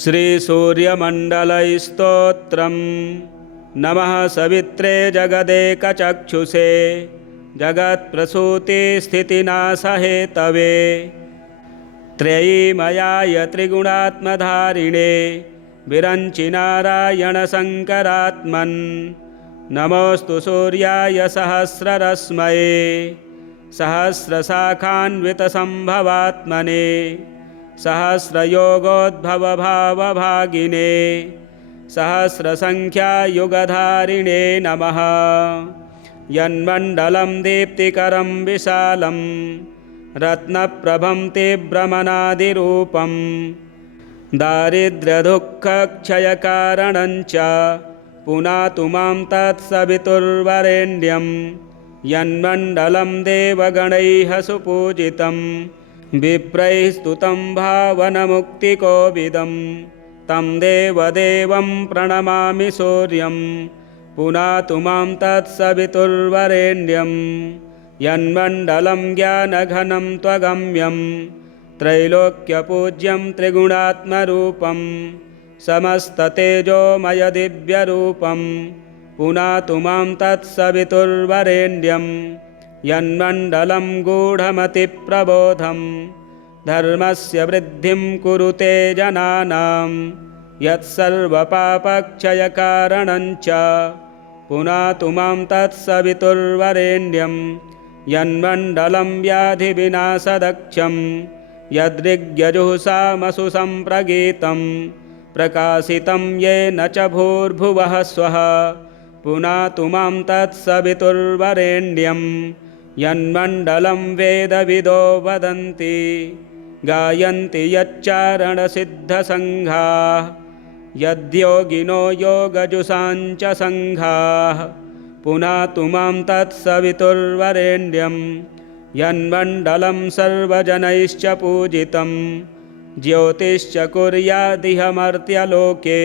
श्रीसूर्यमण्डलस्तोत्रम्। नमः सवित्रे जगदेकचक्षुषे जगत्प्रसूतिस्थितिनाशहेतवे त्रयीमयाय त्रिगुणात्मधारिणे विरञ्चिनारायणशङ्करात्मन्। नमोऽस्तु सूर्याय सहस्ररश्मये सहस्रशाखान्वितसम्भवात्मने सहस्रयोगोद्भवभावभागिने सहस्रसङ्ख्यायुगधारिणे नमः। यन्मण्डलं दीप्तिकरं विशालं रत्नप्रभं तीव्रमनादिरूपं दारिद्र्यदुःखक्षयकारणं च पुनातु मां तत्सवितुर्वरेण्यं। यन्मण्डलं देवगणैः सुपूजितं विप्रैः स्तुतं भावनमुक्तिकोविदं तं देवदेवं प्रणमामि सूर्यं पुनातु मां तत्सवितुर्वरेण्यं। यन्मण्डलं ज्ञानघनं त्वगम्यं त्रैलोक्यपूज्यं त्रिगुणात्मरूपं समस्ततेजोमयदिव्यरूपं पुनातु मां तत्सवितुर्वरेण्यं। यन्मण्डलं गूढमतिप्रबोधं धर्मस्य वृद्धिं कुरुते जनानां यत्सर्वपापक्षयकारणं च पुनातु मां तत्सवितुर्वरेण्यं। यन्मण्डलं व्याधिविनाशदक्षं यदृग्यजुःसामसु सम्प्रगीतं प्रकाशितं येन च भूर्भुवः स्वः पुनातु मां तत्सवितुर्वरेण्यं। यन्मण्डलं वेदविदो वदन्ति गायन्ति यच्चारणसिद्धसङ्घाः यद्योगिनो योगजुषाञ्च सङ्घाः पुनातु मां तत्सवितुर्वरेण्यं। यन्मण्डलं सर्वजनैश्च पूजितं ज्योतिश्च कुर्यादिह मर्त्यलोके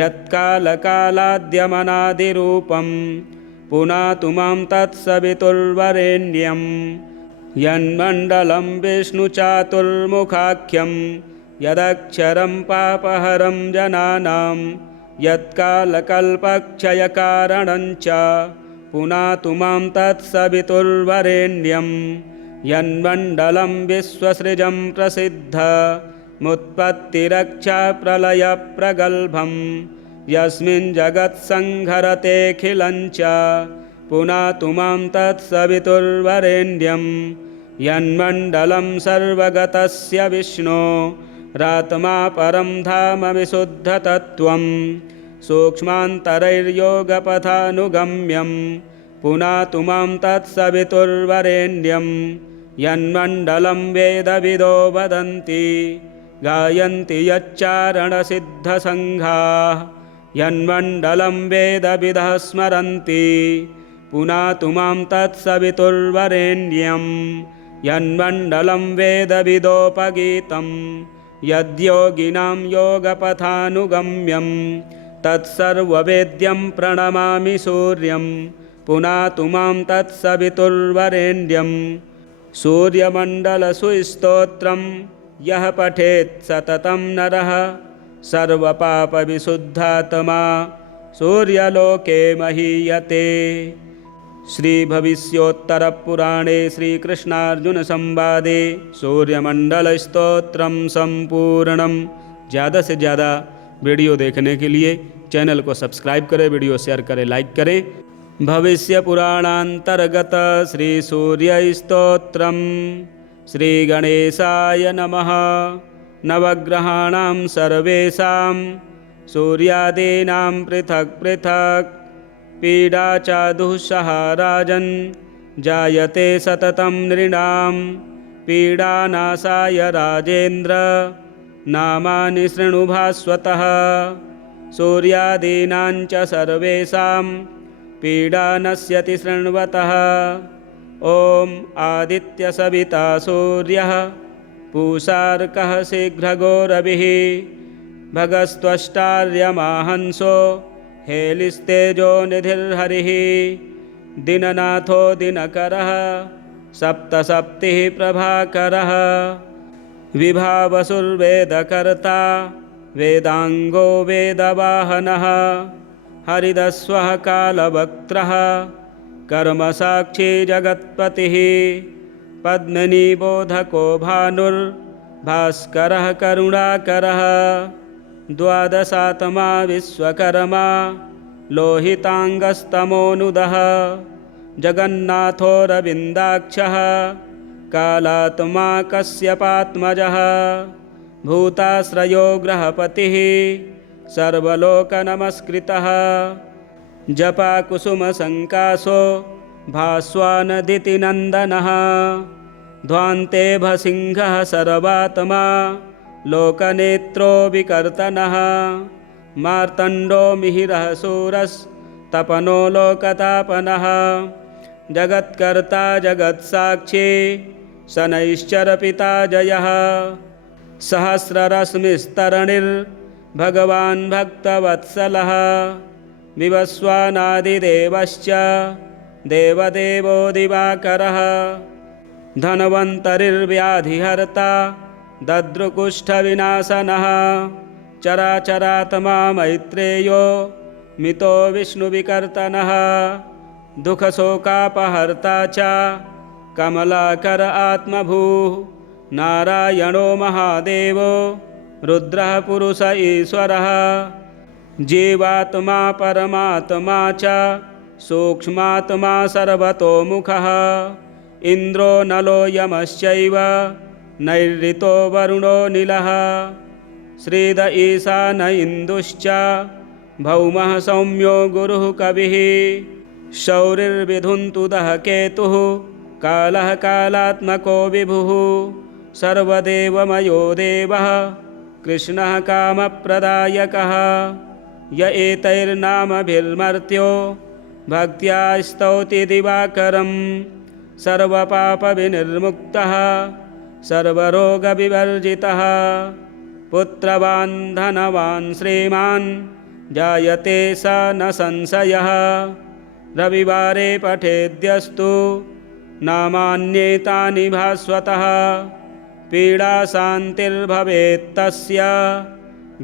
यत्कालकालाद्यमनादिरूपं पुनातु मां तत्सवितुर्वरेण्यं। यन्मण्डलं विष्णुचातुर्मुखाख्यं यदक्षरं पापहरं जनानां यत्कालकल्पक्षयकारणं च पुनातु मां तत्सवितुर्वरेण्यं। यन्मण्डलं विश्वसृजं प्रसिद्धमुत्पत्तिरक्षाप्रलयप्रगल्भं यस्मिन् जगत्संहरतेऽखिलं च पुनातु मां तत्सवितुर्वरेण्यं। यन्मण्डलं सर्वगतस्य विष्णोरात्मा परं धाम विशुद्धतत्त्वं सूक्ष्मान्तरैर्योगपथानुगम्यं पुनातु मां तत्सवितुर्वरेण्यं। यन्मण्डलं वेदविदो वदन्ति गायन्ति यच्चारणसिद्धसङ्घाः यन्मण्डलं वेदविदः स्मरन्ति पुनातु मां तत्सवितुर्वरेण्यं। यन्मण्डलं वेदविदोपगीतं यद्योगिनां योगपथानुगम्यं तत्सर्ववेद्यं प्रणमामि सूर्यं पुनातु मां तत्सवितुर्वरेण्यं। सूर्यमण्डलस्तोत्रं यः पठेत् सततं नरः सर्वपापविशुद्धात्मा सूर्यलोके महीयते। श्रीभविष्योत्तरपुराणे श्रीकृष्णार्जुनसंवादे सूर्यमंडलस्तोत्रम संपूर्णम। ज़्यादा से ज़्यादा वीडियो देखने के लिए चैनल को सब्सक्राइब करें, वीडियो शेयर करें, लाइक करें। भविष्यपुराणान्तर्गत श्रीसूर्यस्तोत्रम। श्रीगणेशाय नमः। नवग्रहाणां सर्वेषां सूर्यादीनां पृथक् पृथक् पीडा च दुःसह राजन् जायते सततं नृणां पीडानाशाय राजेन्द्र नामानि शृणु भास्वतः। सूर्यादीनां च सर्वेषां पीडा नश्यति शृण्वतः। ॐ आदित्यसविता सूर्यः पूषार्कः शीघ्रगो रविः भगस्त्वष्टार्यमाहंसो हेलिस्तेजो निधिर्हरिः। दिननाथो दिनकरः सप्तसप्तिः प्रभाकरः। विभावसुर्वेदकर्ता वेदांगो वेदवाहनः हरिदस्वः कालवक्त्रः कर्मसाक्षी जगत्पतिः पद्मिनीबोधको भानुर्भास्करः करुणाकरः द्वादशात्मा विश्वकर्मा लोहितांगस्तमोनुदः जगन्नाथोऽरविन्दाक्षः कालात्मा कश्यपात्मजः भूताश्रयो ग्रहपतिः सर्वलोकनमस्कृतः जपाकुसुमसङ्काशो भास्वानदितिनन्दनः ध्वान्ते भसिंहः सर्वात्मा लोकनेत्रो विकर्तनः मार्तण्डो मिहिरः शूरस्तपनो लोकतापनः जगत्कर्ता जगत्साक्षी शनैश्चरपिता जयः सहस्ररश्मिस्तरणिर्भगवान् भक्तवत्सलः विवस्वानादिदेवश्च देवदेवो दिवाकरः धन्वन्तरिर्व्याधिहर्ता दद्रुकुष्ठविनाशनः चराचरात्मा मैत्रेयो मितो विष्णुविकर्तनः दुःखशोकापहर्ता च कमलाकर आत्मभूः नारायणो महादेवो रुद्रः पुरुष ईश्वरः जीवात्मा परमात्मा च सूक्ष्मात्मा सर्वतोमुखः इन्द्रो नलो यमश्चैव नैऋतो वरुणो नीलः श्रीद ईशान इन्दुश्च भौमः सौम्यो गुरुः कविः शौरिर्विधुन्तुदः केतुः कालः कालात्मको विभुः सर्वदेवमयो देवः कृष्णः कामप्रदायकः य एतैर्नामभिर्मर्त्यो भक्त्या स्तौति दिवाकरं सर्वपापविनिर्मुक्तः सर्वरोगविवर्जितः पुत्रवान् धनवान् श्रीमान् जायते स न संशयः रविवारे पठेद्यस्तु नामान्येतानि भास्वतः पीडाशान्तिर्भवेत्तस्य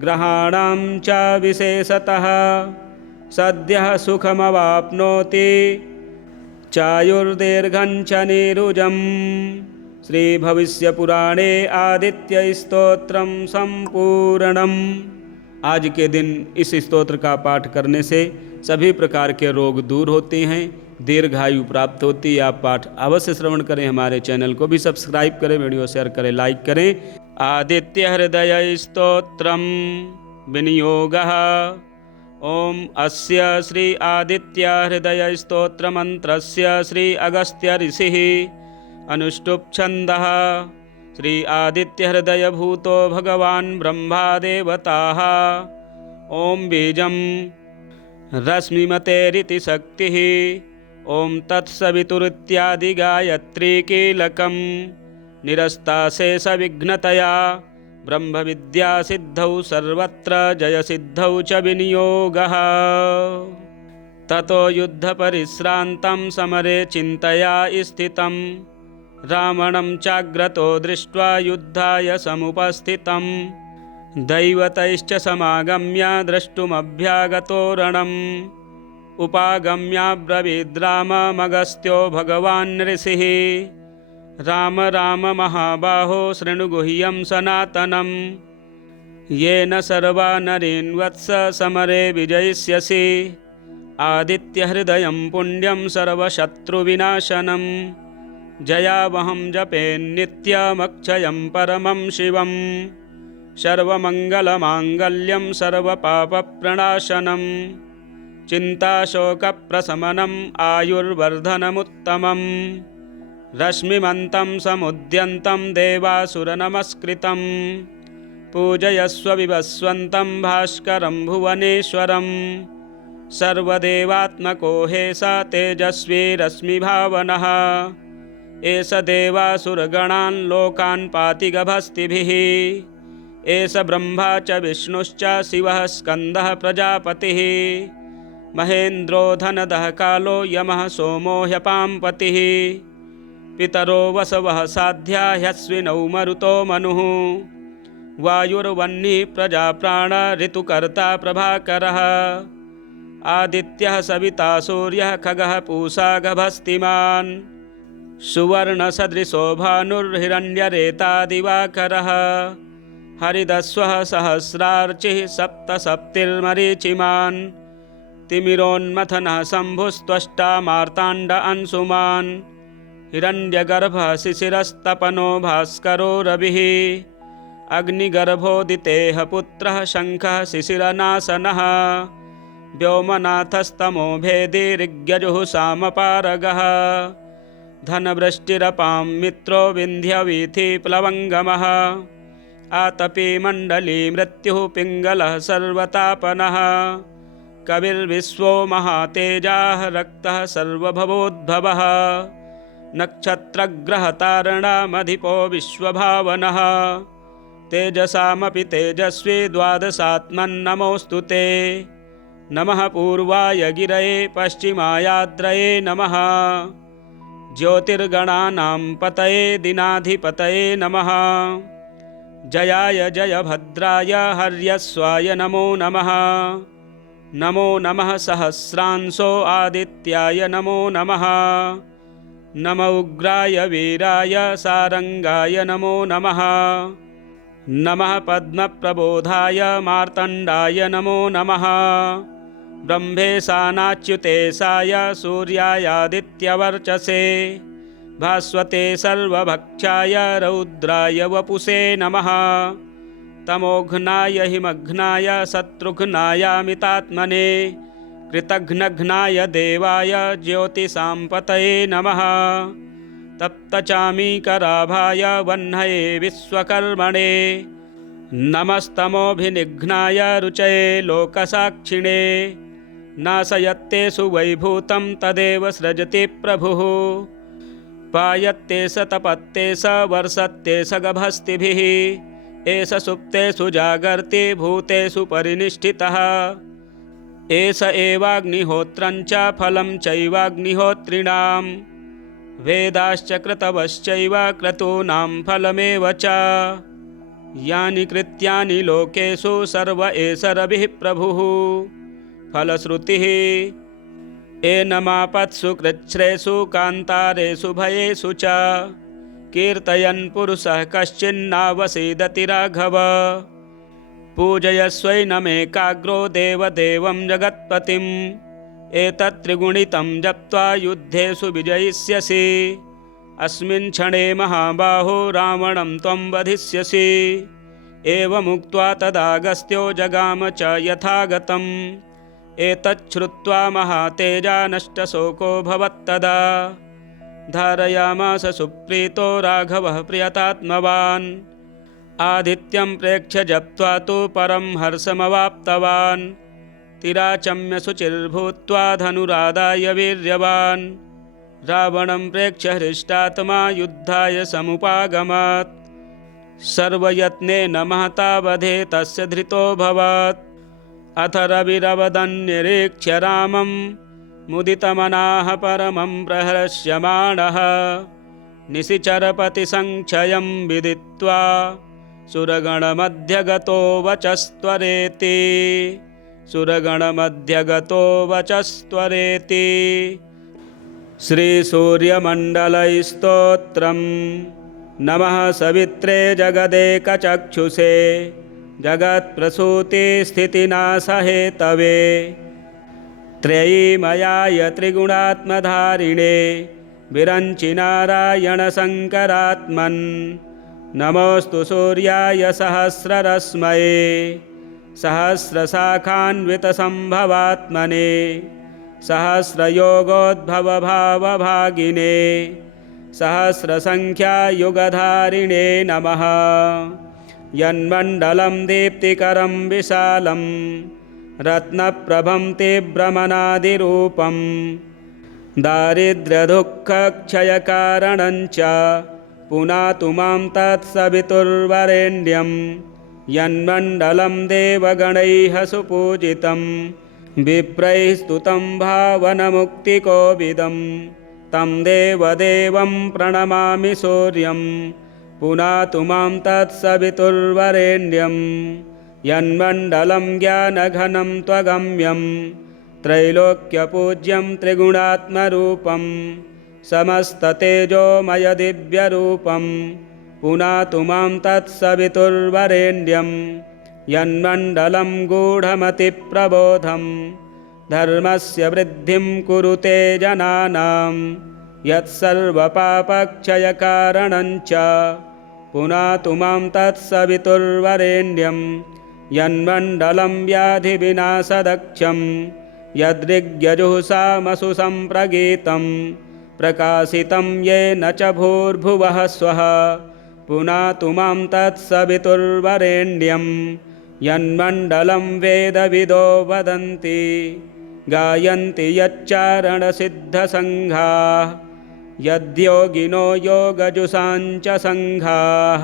ग्रहाणां च विशेषतः सद्यः सुखमवाप्नोति चायुर्दीर्घं च नीरुजम्। श्रीभविष्यपुराणे आदित्यस्तोत्रम संपूर्णम्। आज के दिन इस स्तोत्र का पाठ करने से सभी प्रकार के रोग दूर होते हैं, दीर्घायु प्राप्त होती है। आप पाठ अवश्य श्रवण करें। हमारे चैनल को भी सब्सक्राइब करें, वीडियो शेयर करें, लाइक करें। आदित्य हृदय स्तोत्रम विनियोगः। ओम अस्य श्री आदित्य हृदय स्तोत्र मंत्रस्य श्री अगस्त्य ऋषिः अनुष्टुप् छन्दः। श्री आदित्य हृदय भूतो भगवान् ब्रह्मा देवताः। ओम बीजं रश्मिमतेरिति शक्तिः। ओम तत्सवितुरित्यादि गायत्री कीलकं निरस्ताशेषविघ्नतया ब्रह्म विद्या सिद्धौ सर्वत्र जय सिद्धौ च विनियोगः। ततो युद्ध परिश्रान्तं समरे चिन्तया स्थितं रावणं चाग्रतो दृष्ट्वा युद्धाय समुपस्थितं दैवतैश्च समागम्य द्रष्टुमभ्यागतो रणम् उपागम्याब्रवीद्राममगस्त्यो भगवान् ऋषिः राम राम महाबाहो शृणुगुह्यं सनातनं येन सर्वा नरीन् वत्स समरे विजयिष्यसि आदित्यहृदयं पुण्यं सर्वशत्रुविनाशनं जयावहं जपेन्नित्यमक्षयं परमं शिवं सर्वमङ्गलमाङ्गल्यं सर्वपापप्रणाशनं चिन्ताशोकप्रशमनम् आयुर्वर्धनमुत्तमम् रश्मिमन्तं समुद्यन्तं देवासुरनमस्कृतं पूजयस्व विवस्वन्तं भास्करं भुवनेश्वरं सर्वदेवात्मको हेष तेजस्वी रश्मिभावनः एष देवासुरगणान् लोकान् पाति गभस्तिभिः एष ब्रह्मा च विष्णुश्च शिवः स्कन्दः प्रजापतिः महेन्द्रो धनदः कालो यमः सोमो ह्यपां पतिः पितरो वसवः साध्या ह्यश्विनौ मरुतो मनुः वायुर्वह्निः प्रजाप्राण ऋतुकर्ता प्रभाकरः। आदित्यः सविता सूर्यः खगः पूषा गभस्तिमान्। सुवर्णसदृशो भानुर्हिरण्यरेता दिवाकरः। हरिदस्वः सहस्रार्चिः सप्तसप्तिर्मरीचिमान्। तिमिरोन्मथनः शम्भुस्त्वष्टा मार्ताण्ड अंशुमान्। हिरण्यगर्भः शिशिरस्तपनो भास्करो रविः। अग्निगर्भोदितेः पुत्रः शङ्खः शिशिरनाशनः। व्योमनाथस्तमो भेदी ऋग्यजुः सामपारगः। धनवृष्टिरपां मित्रो विन्ध्यवीथि प्लवङ्गमः। आतपी मण्डली मृत्युः पिङ्गलः सर्वतापनः। कविर्विश्वो महातेजाः रक्तः सर्वभवोद्भवः। नक्षत्रग्रहतारणामधिपो विश्वभावनः। तेजसामपि तेजस्वी द्वादशात्मन्नमोऽस्तु ते। नमः पूर्वाय गिरये पश्चिमायाद्रये नमः। ज्योतिर्गणानां पतये दिनाधिपतये नमः। जयाय जयभद्राय हर्यस्वाय नमो नमः। नमो नमः सहस्रांशो आदित्याय नमो नमः। नम उग्राय वीराय सारंगाय नमो नमः। नमः पद्मप्रबोधाय मार्तण्डाय नमो नमः। ब्रह्मेशानाच्युतेशाय सूर्यायादित्यवर्चसे। भास्वते सर्वभक्षाय रौद्राय वपुषे नमः। तमोघ्नाय हिमघ्नाय शत्रुघ्नायामितात्मने। कृतघ्नघ्नाय देवाय ज्योतिषां पतये नमः। तप्तचामीकराभाय वह्नये विश्वकर्मणे। नमस्तमोभिनिघ्नाय रुचये लोकसाक्षिणे। नाशयत्ते सुवैभूतं तदेव सृजति प्रभुः। पायत्ते स तपत्ते स वर्षत्ते स गभस्तिभिः। एष सुप्तेषु जागर्ति भूतेषु परिनिष्ठितः। एष एवाग्निहोत्रं च फलं चैवाग्निहोत्रिणाम्। वेदाश्च क्रतवश्चैव क्रतूनां फलमेव च। यानि कृत्यानि लोकेषु सर्व एष रविः प्रभुः। फलश्रुतिः एनमापत्सु कृच्छ्रेषु कान्तारेषु भयेषु च। कीर्तयन् पुरुषः कश्चिन्नावसीदति राघव। पूजयस्वैनमेकाग्रो देवदेवं जगत्पतिम्। एतत् त्रिगुणितं जप्त्वा युद्धेषु विजयिष्यसि। अस्मिन् क्षणे महाबाहो रावणं त्वं वधिष्यसि। एवमुक्त्वा तदागस्त्यो जगाम च यथागतम्। एतच्छ्रुत्वा महातेजा नष्टशोको भवत्तदा। धारयामास सुप्रीतो राघवः प्रियतात्मवान्। आदित्यं प्रेक्ष्य जप्त्वा तु परं हर्षमवाप्तवान्। तिराचम्य शुचिर्भूत्वा धनुरादाय वीर्यवान्। रावणं प्रेक्ष्य हृष्टात्मा युद्धाय समुपागमत्। सर्वयत्नेन महता वधे तस्य धृतोऽभवत्। अथ रविरवदन्निरीक्ष्य रामं मुदितमनाः परमं प्रहर्ष्यमाणः। निशिचरपतिसङ्क्षयं विदित्वा सुरगणमध्यगतो वचस्त्वरेति। सुरगणमध्यगतो वचस्त्वरेति। श्रीसूर्यमण्डलस्तोत्रम्। नमः सवित्रे जगदेकचक्षुषे। जगत्प्रसूतिस्थितिनाशहेतवे। त्रयीमयाय त्रिगुणात्मधारिणे। विरञ्चि नारायणशङ्करात्मन्। नमोऽस्तु सूर्याय सहस्ररश्मये। सहस्रशाखान्वितसम्भवात्मने। सहस्रयोगोद्भवभावभागिने। सहस्रसङ्ख्यायुगधारिणे नमः। यन्मण्डलं दीप्तिकरं विशालं। रत्नप्रभं तीव्रमनादिरूपं। दारिद्र्यदुःखक्षयकारणं च पुनातु मां तत्सवितुर्वरेण्यं। यन्मण्डलं देवगणैः सुपूजितं। विप्रैः स्तुतं भावनमुक्तिकोविदं। तं देवदेवं प्रणमामि सूर्यं। पुनातु मां तत्सवितुर्वरेण्यं यन्मण्डलं ज्ञानघनं त्वगम्यं त्रैलोक्यपूज्यं त्रिगुणात्मरूपं समस्ततेजोमयदिव्यरूपं पुनातु मां तत्सवितुर्वरेण्यं यन्मण्डलं गूढमतिप्रबोधं धर्मस्य वृद्धिं कुरुते जनानां यत्सर्वपापक्षयकारणञ्च पुनातु मां तत्सवितुर्वरेण्यं यन्मण्डलं व्याधिविनाशदक्षं यदृग्यजुःसामसु सम्प्रगीतं प्रकाशितं येन च भूर्भुवः स्वः पुनातु मां तत्सवितुर्वरेण्यं यन्मण्डलं वेदविदो वदन्ति गायन्ति यच्चारणसिद्धसङ्घाः यद्योगिनो योगजुषाञ्च सङ्घाः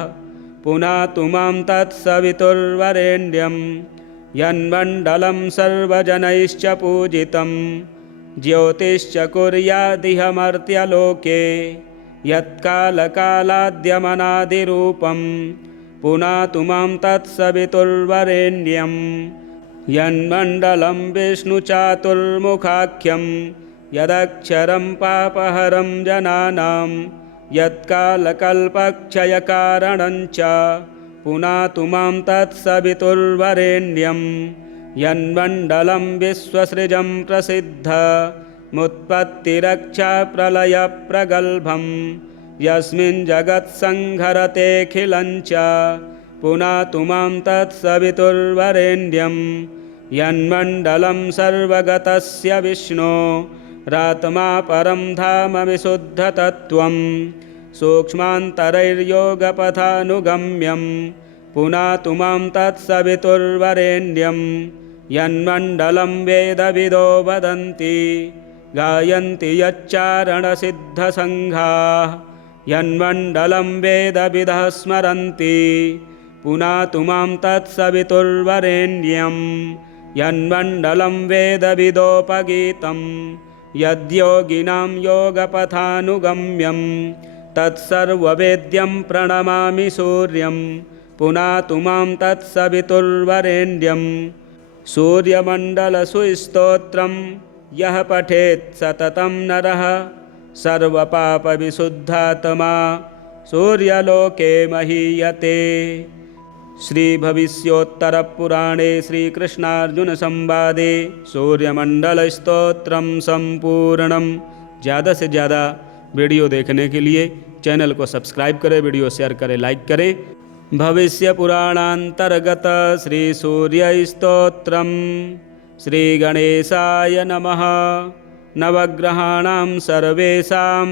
पुनातु मां तत्सवितुर्वरेण्यं यन्मण्डलं सर्वजनैश्च पूजितं ज्योतिश्च कुर्यादिह मर्त्यलोके यत्कालकालाद्यमनादिरूपं पुनातु मां तत्सवितुर्वरेण्यं यन्मण्डलं विष्णुचातुर्मुखाख्यं यदक्षरं पापहरं जनानां यत्कालकल्पक्षयकारणञ्च पुनातु मां तत्सवितुर्वरेण्यं यन्मण्डलं विश्वसृजं प्रसिद्धमुत्पत्तिरक्षाप्रलयप्रगल्भं यस्मिन् जगत्संहरतेऽखिलञ्च पुनातु मां तत्सवितुर्वरेण्यं यन्मण्डलं सर्वगतस्य विष्णो रात्मा परं धाम विशुद्धतत्त्वं सूक्ष्मान्तरैर्योगपथानुगम्यं पुनातु मां तत्सवितुर्वरेण्यं यन्मण्डलं वेदविदो वदन्ति गायन्ति यच्चारणसिद्धसङ्घाः यन्मण्डलं वेदविदः स्मरन्ति पुनातु मां तत्सवितुर्वरेण्यं यन्मण्डलं वेदविदोपगीतं यद्योगिनां योगपथानुगम्यं तत्सर्ववेद्यं प्रणमामि सूर्यं पुनातु मां तत्सवितुर्वरेण्यं सूर्यमण्डलसुस्तोत्रं यः पठेत् सततं नरः सर्वपापविशुद्धात्मा सूर्यलोके महीयते। श्रीभविष्योत्तरपुराणे श्रीकृष्णार्जुनसंवादे सूर्यमंडलस्तोत्रम संपूर्णम। ज़्यादा से ज़्यादा वीडियो देखने के लिए चैनल को सब्सक्राइब करें, वीडियो शेयर करें, लाइक करें। भविष्य पुराणांतर्गत श्री सूर्यस्तोत्रम। श्री गणेशाय नमः। नवग्रहाणां सर्वेषां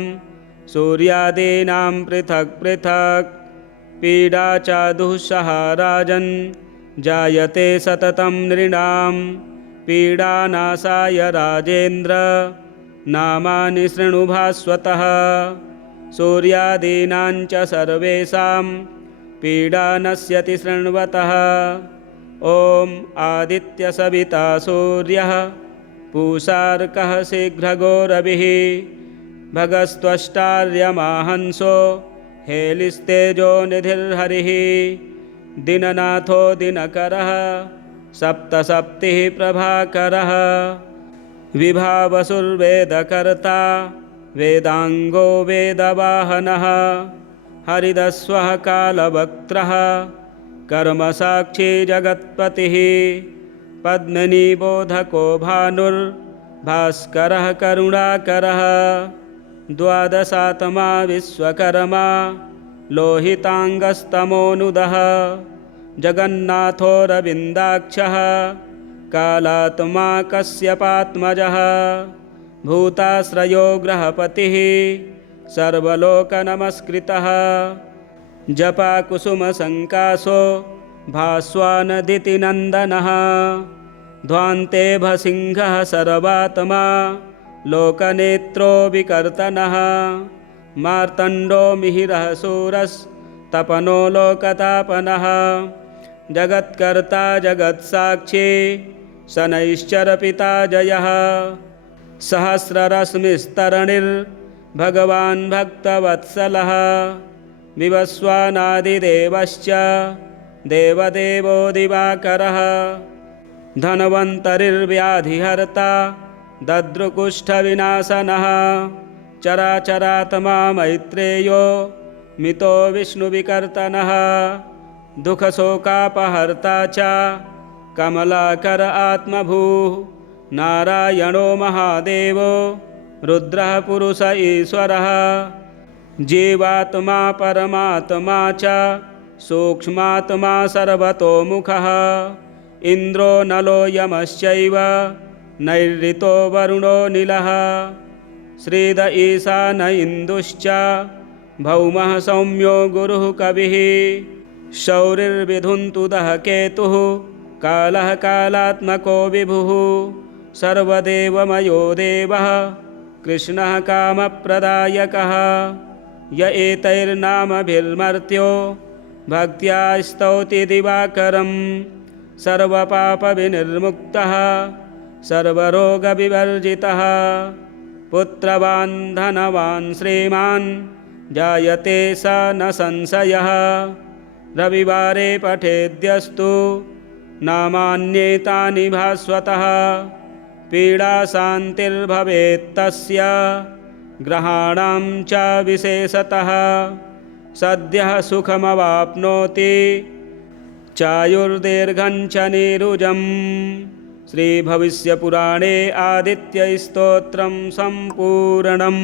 सूर्यादीनां पृथक् पृथक् पीडा च दुःसह राजन् जायते सततं नृणां पीडानाशाय राजेन्द्र नामानि शृणु भास्वतः। सूर्यादीनां च सर्वेषां पीडा नश्यति शृण्वतः। ॐ आदित्यसविता सूर्यः पूषार्कः शीघ्रगोरविः भगस्त्वष्टार्यमाहंसो हेलिस्तेजो निधिर्हरिः। दिननाथो दिनकरः सप्तसप्तिः प्रभाकरः। विभावसुर्वेदकर्ता वेदांगो वेदवाहनः। हरिदस्वः कालवक्त्रः कर्मसाक्षी जगत्पतिः। पद्मिनीबोधको भानुर्भास्करः करुणाकरः। द्वादशात्मा विश्वकर्मा लोहितांगस्तमोनुदः। जगन्नाथोरविन्दाक्षः कालात्मा कश्यपात्मजः। भूताश्रयो ग्रहपतिः सर्वलोकनमस्कृतः। जपाकुसुमसङ्काशो भास्वानदितिनन्दनः। ध्वान्ते भसिंहः सर्वात्मा लोकनेत्रो विकर्तनः। मार्तण्डो मिहिरः शूरस्तपनो लोकतापनः। जगत्कर्ता जगत्साक्षी शनैश्चरपिता जयः। सहस्ररश्मिस्तरणिर्भगवान् भक्तवत्सलः। विवस्वानादिदेवश्च देवदेवो दिवाकरः धन्वन्तरिर्व्याधिहर्ता दद्रुकुष्ठविनाशनः चराचरात्मा मैत्रेयो मितो विष्णुविकर्तनः दुःखशोकापहर्ता च कमलाकर आत्मभूः नारायणो महादेवो रुद्रः पुरुष ईश्वरः जीवात्मा परमात्मा च सूक्ष्मात्मा सर्वतोमुखः इन्द्रो नलो यमश्चैव नैऋतो वरुणो नीलः श्रीद ईशान इन्दुश्च भौमः सौम्यो गुरुः कविः शौरिर्विधुन्तुदः केतुः कालः कालात्मको विभुः सर्वदेवमयो देवः कृष्णः कामप्रदायकः य एतैर्नामभिर्मर्त्यो भक्त्या स्तौति दिवाकरं सर्वपापविनिर्मुक्तः सर्वरोगविवर्जितः पुत्रवान् धनवान् श्रीमान् जायते स न संशयः रविवारे पठेद्यस्तु नामान्येतानि भास्वतः पीडा शान्तिर्भवेत्तस्य ग्रहाणां च विशेषतः सद्यः सुखमवाप्नोति चायुर्दीर्घं च नीरुजम्। श्रीभविष्यपुराणे आदित्यस्तोत्रं सम्पूर्णम्।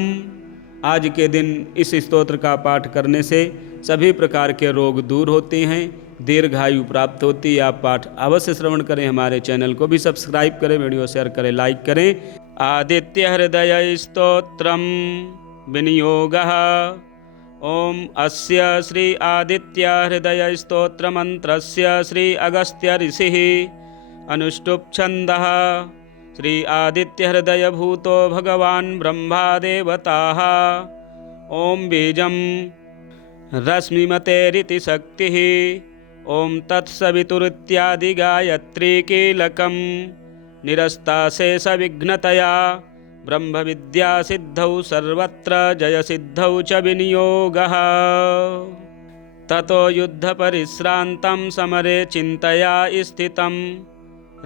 आज के दिन इस स्तोत्र का पाठ करने से सभी प्रकार के रोग दूर होते हैं, दीर्घायु प्राप्त होती है। आप पाठ अवश्य श्रवण करें। हमारे चैनल को भी सब्सक्राइब करें, वीडियो शेयर करें, लाइक करें। आदित्य हृदय स्तोत्रम विनियोगः। ओम अस्य श्री आदित्य हृदय स्तोत्र मंत्रस्य श्री अगस्त्य ऋषिः अनुष्टुप् छन्दः। श्री आदित्य हृदय भूतो भगवान् ब्रह्मा देवताः। ओम बीजं रश्मिमतेरिति शक्तिः। ओम तत्सवितुरित्यादि गायत्री कीलकं निरस्ताशेषविघ्नतया ब्रह्मविद्या सिद्धौ सर्वत्र जयसिद्धौ च विनियोगः। ततो युद्धपरिश्रान्तं समरे चिन्तया स्थितं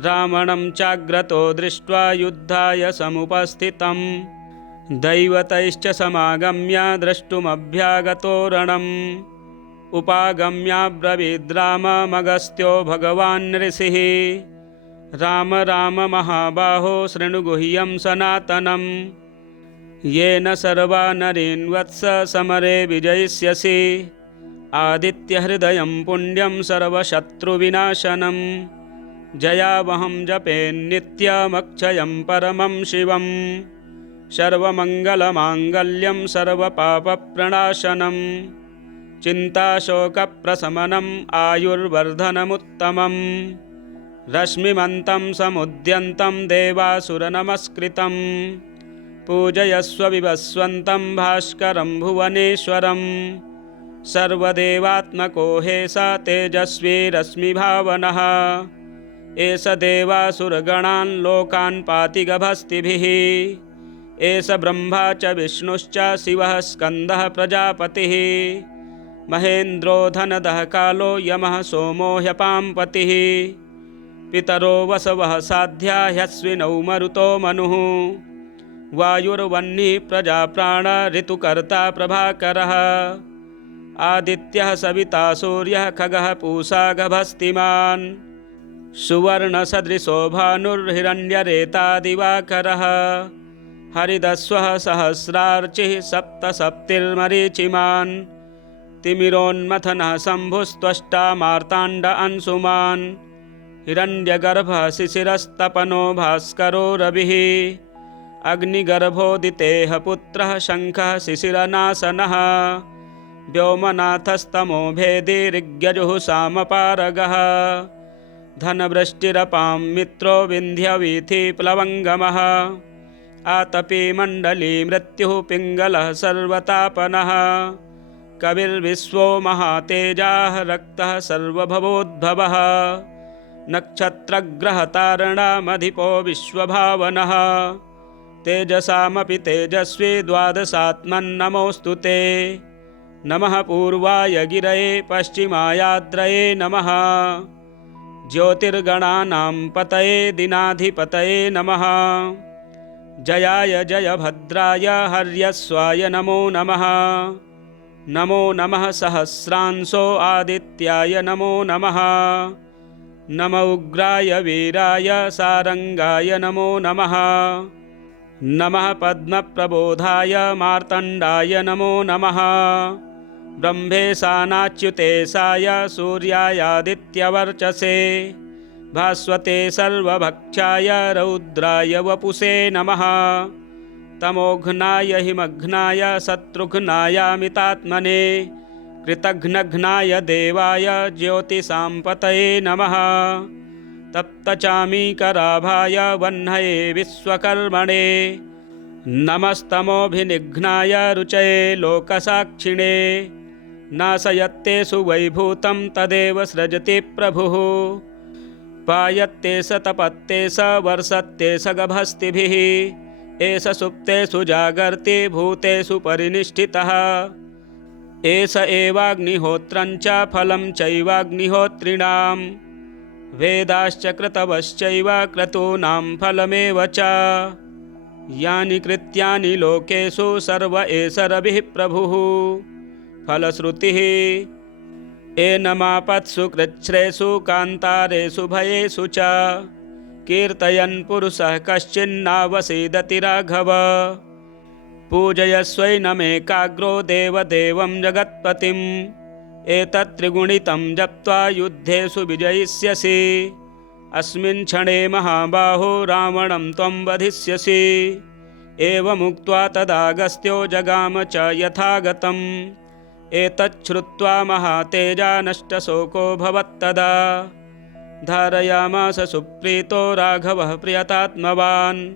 रावणं चाग्रतो दृष्ट्वा युद्धाय समुपस्थितं दैवतैश्च समागम्य द्रष्टुमभ्यागतो रणम् उपागम्याब्रवीद्राममगस्त्यो भगवान् ऋषिः राम राम महाबाहो शृणुगुह्यं सनातनं येन सर्वा नरीन् वत्स समरे विजयिष्यसि आदित्यहृदयं पुण्यं सर्वशत्रुविनाशनं जयावहं जपेन्नित्यमक्षयं परमं शिवं सर्वमङ्गलमाङ्गल्यं सर्वपापप्रणाशनं चिन्ताशोकप्रशमनम् आयुर्वर्धनमुत्तमम् रश्मिमन्तं समुद्यन्तं देवासुरनमस्कृतं पूजयस्व विवस्वन्तं भास्करं भुवनेश्वरं सर्वदेवात्मको हेष तेजस्वी रश्मिभावनः एष देवासुरगणान् लोकान् पाति गभस्तिभिः एष ब्रह्मा च विष्णुश्च शिवः स्कन्दः प्रजापतिः महेन्द्रो धनदः कालो यमः सोमो ह्यपां पतिः पितरो वसवः साध्या ह्यश्विनौ मरुतो मनुः वायुर्वह्निः प्रजाप्राण ऋतुकर्ता प्रभाकरः आदित्यः सविता सूर्यः खगः पूषा गभस्तिमान् सुवर्णसदृशो भानुर्हिरण्यरेता दिवाकरः हरिदस्वः सहस्रार्चिः सप्तसप्तिर्मरीचिमान् तिमिरोन्मथनः शम्भुस्त्वष्टा मार्ताण्ड अंशुमान् हिरण्यगर्भः शिशिरस्तपनो भास्करो रविः अग्निगर्भोदितेः पुत्रः शङ्खः शिशिरनाशनः व्योमनाथस्तमो भेदी ऋग्यजुः सामपारगः धनवृष्टिरपां मित्रो विन्ध्यवीथिप्लवङ्गमः आतपी मण्डली मृत्युः पिङ्गलः सर्वतापनः कविर्विश्वो महातेजाः रक्तः सर्वभवोद्भवः नक्षत्रग्रहतारणामधिपो विश्वभावनः तेजसामपि तेजस्वी द्वादशात्मन्नमोऽस्तु ते नमः पूर्वाय गिरये पश्चिमायाद्रये नमः। ज्योतिर्गणानां पतये दिनाधिपतये नमः। जयाय जयभद्राय हर्यस्वाय नमो नमः। नमो नमः सहस्रांशो आदित्याय नमो नमः। नम उग्राय वीराय सारंगाय नमो नमः। नमः पद्मप्रबोधाय मार्तण्डाय नमो नमः। ब्रह्मेशानाच्युतेशाय सूर्यायादित्यवर्चसे भास्वते सर्वभक्षाय रौद्राय वपुषे नमः। तमोघ्नाय हिमघ्नाय शत्रुघ्नायामितात्मने कृतघ्नघ्नाय देवाय ज्योतिषां पतये नमः। तप्तचामीकराभाय वह्नये विश्वकर्मणे नमस्तमोभिनिघ्नाय रुचये लोकसाक्षिणे। नाशयत्ते सुवैभूतं तदेव सृजति प्रभुः। पायत्ते स तपत्ते स वर्षत्ते स गभस्तिभिः। एष सुप्तेषु जागर्ति भूतेषु परिनिष्ठितः। एष एवाग्निहोत्रं च फलं चैवाग्निहोत्रिणां। वेदाश्च क्रतवश्चैव क्रतूनां फलमेव च। यानि कृत्यानि लोकेषु सर्व एष रविः प्रभुः। फलश्रुतिः एनमापत्सु कृच्छ्रेषु कान्तारेषु भयेषु च। कीर्तयन् पुरुषः कश्चिन्नावसीदति राघव। पूजयस्वैनमेकाग्रो देवदेवं जगत्पतिम्। एतत् त्रिगुणितं जप्त्वा युद्धेषु विजयिष्यसि। अस्मिन् क्षणे महाबाहो रावणं त्वं वधिष्यसि। एवमुक्त्वा तदागस्त्यो जगाम च यथागतम्। एतच्छ्रुत्वा महातेजा नष्टशोको भवत्तदा। धारयामास सुप्रीतो राघवः प्रियतात्मवान्।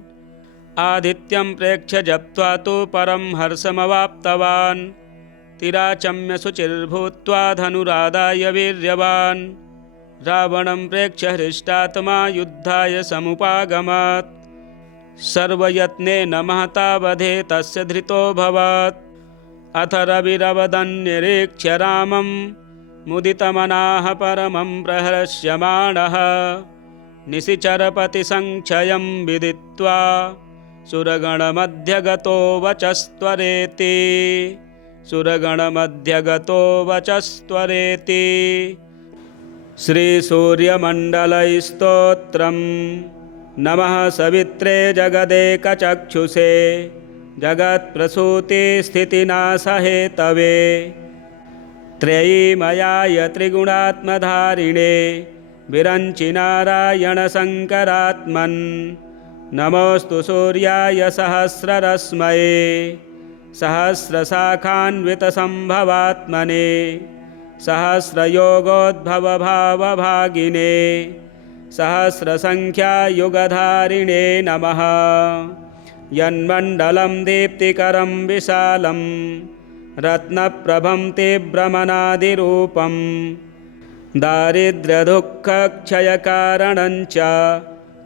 आदित्यं प्रेक्ष्य जप्त्वा तु परं हर्षमवाप्तवान्। तिराचम्य शुचिर्भूत्वा धनुरादाय वीर्यवान्। रावणं प्रेक्ष्य हृष्टात्मा युद्धाय समुपागमत्। सर्वयत्नेन महता वधे तस्य धृतोऽभवत्। अथ रविरवदन्निरीक्ष्य रामं मुदितमनाः परमं प्रहर्ष्यमाणः। निशिचरपतिसङ्क्षयं विदित्वा सुरगणमध्यगतो वचस्त्वरेति। सुरगणमध्यगतो वचस्त्वरेति। श्रीसूर्यमण्डलस्तोत्रम्। नमः सवित्रे जगदेकचक्षुषे जगत्प्रसूतिस्थितिनाशहेतवे। त्रयीमयाय त्रिगुणात्मधारिणे विरञ्चि नारायणशङ्करात्मन्। नमोऽस्तु सूर्याय सहस्ररश्मये सहस्रशाखान्वितसम्भवात्मने। सहस्रयोगोद्भवभावभागिने सहस्रसङ्ख्यायुगधारिणे नमः। यन्मण्डलं दीप्तिकरं विशालं रत्नप्रभं तीव्रमनादिरूपं। दारिद्र्यदुःखक्षयकारणं च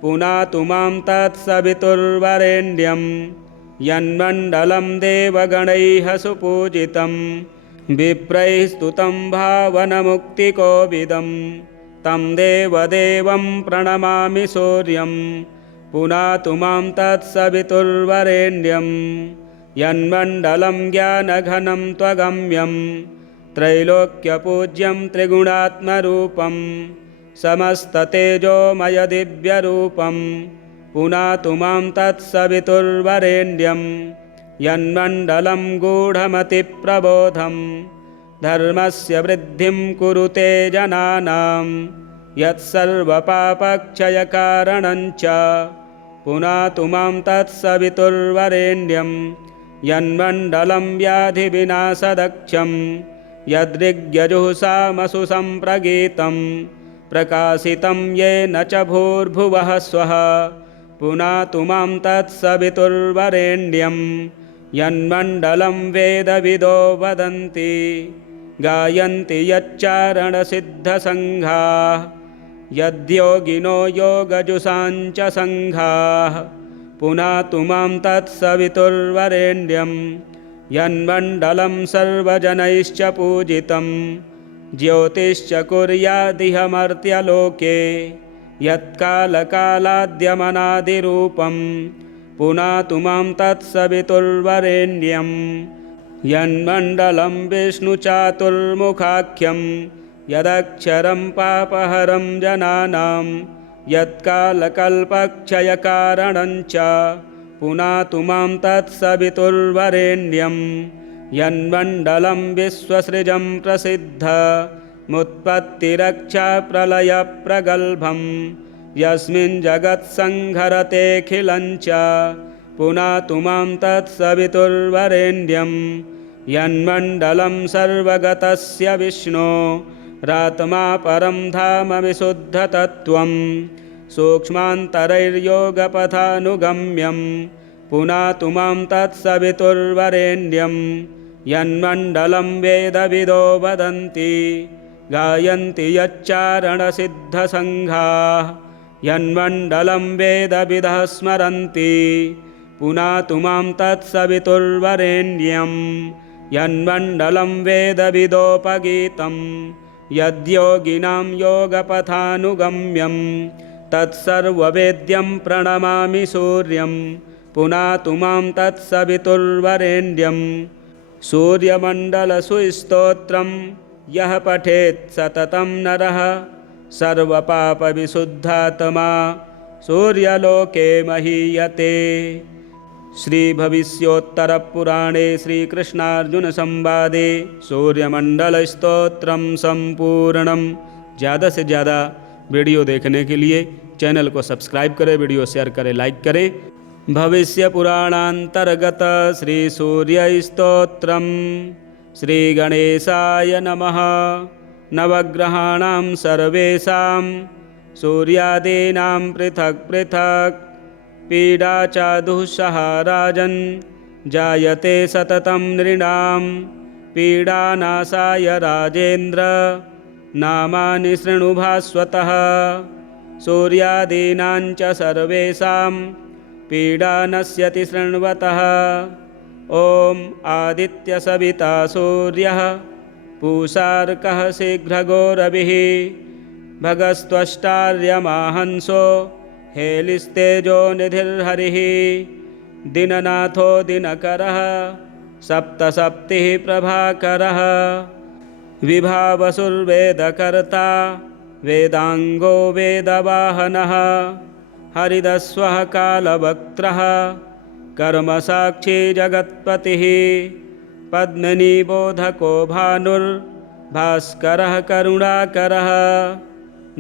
पुनातु मां तत्सवितुर्वरेण्यं। यन्मण्डलं देवगणैः सुपूजितं विप्रैः स्तुतं भावनमुक्तिकोविदं। तं देवदेवं प्रणमामि सूर्यं पुनातु मां तत्सवितुर्वरेण्यं। यन्मण्डलं ज्ञानघनं त्वगम्यं त्रैलोक्यपूज्यं त्रिगुणात्मरूपं। समस्ततेजोमयदिव्यरूपं पुनातु मां तत्सवितुर्वरेण्यं। यन्मण्डलं गूढमतिप्रबोधं धर्मस्य वृद्धिं कुरुते जनानां। यत्सर्वपापक्षयकारणं च पुनातु मां तत्सवितुर्वरेण्यं। यन्मण्डलं व्याधिविनाशदक्षं यदृग्यजुःसामसु सम्प्रगीतं। प्रकाशितं येन च भूर्भुवः स्वः पुनातु मां तत्सवितुर्वरेण्यं। यन्मण्डलं वेदविदो वदन्ति गायन्ति यच्चारणसिद्धसङ्घाः। यद्योगिनो योगजुषाञ्च सङ्घाः पुनातु मां तत्सवितुर्वरेण्यं। यन्मण्डलं सर्वजनैश्च पूजितं ज्योतिश्च कुर्यादिह मर्त्यलोके यत्कालकालाद्यमनादिरूपं पुनातु मां तत्सवितुर्वरेण्यं यन्मण्डलं विष्णुचातुर्मुखाख्यं यदक्षरं पापहरं जनानां यत्कालकल्पक्षयकारणञ्च पुनातु मां तत्सवितुर्वरेण्यं यन्मण्डलं विश्वसृजं प्रसिद्धमुत्पत्तिरक्षाप्रलयप्रगल्भं यस्मिन् जगत्संहरतेऽखिलञ्च पुनातु मां तत्सवितुर्वरेण्यं यन्मण्डलं सर्वगतस्य विष्णोरात्मा परं धाम विशुद्धतत्त्वं सूक्ष्मान्तरैर्योगपथानुगम्यं पुनातु मां तत्सवितुर्वरेण्यं यन्मण्डलं वेदविदो वदन्ति गायन्ति यच्चारणसिद्धसङ्घाः यन्मण्डलं वेदविदः स्मरन्ति पुनातु मां तत्सवितुर्वरेण्यं यन्मण्डलं वेदविदोपगीतं यद्योगिनां योगपथानुगम्यं तत्सर्ववेद्यं प्रणमामि सूर्यं पुनातु मां तत्सवितुर्वरेण्यं सूर्यमण्डलसुस्तोत्रं यः पठेत् सततं नरः सर्वपापविशुद्धात्मा सूर्यलोके महीयते। श्रीभविष्योत्तरपुराणे श्रीकृष्णार्जुनसंवादे सूर्यमंडलस्तोत्रम संपूर्णम। ज़्यादा से ज़्यादा वीडियो देखने के लिए चैनल को सब्सक्राइब करें, वीडियो शेयर करें, लाइक करें। भविष्य पुराणांतर्गत श्री सूर्यस्तोत्रम। श्री गणेशाय नमः। नवग्रहाणां सर्वेषां सूर्यादीनां पृथक् पृथक् पीडा च दुःसह राजन् जायते सततं नृणां पीडानाशाय राजेन्द्र नामानि शृणु भास्वतः। सूर्यादीनां च सर्वेषां पीडा नश्यति शृण्वतः। ॐ आदित्यसविता सूर्यः पूषार्कः शीघ्रगोरविः भगस्त्वष्टार्यमाहंसो हेलिस्तेजो निधिर्हरिः दिननाथो दिनकरः सप्तसप्तिः प्रभाकरः विभावसुर्वेदकर्ता वेदांगो वेदवाहनः हरिदस्वः कालवक्त्रः कर्मसाक्षी जगत्पतिः पद्मिनीबोधको भानुर्भास्करः करुणाकरः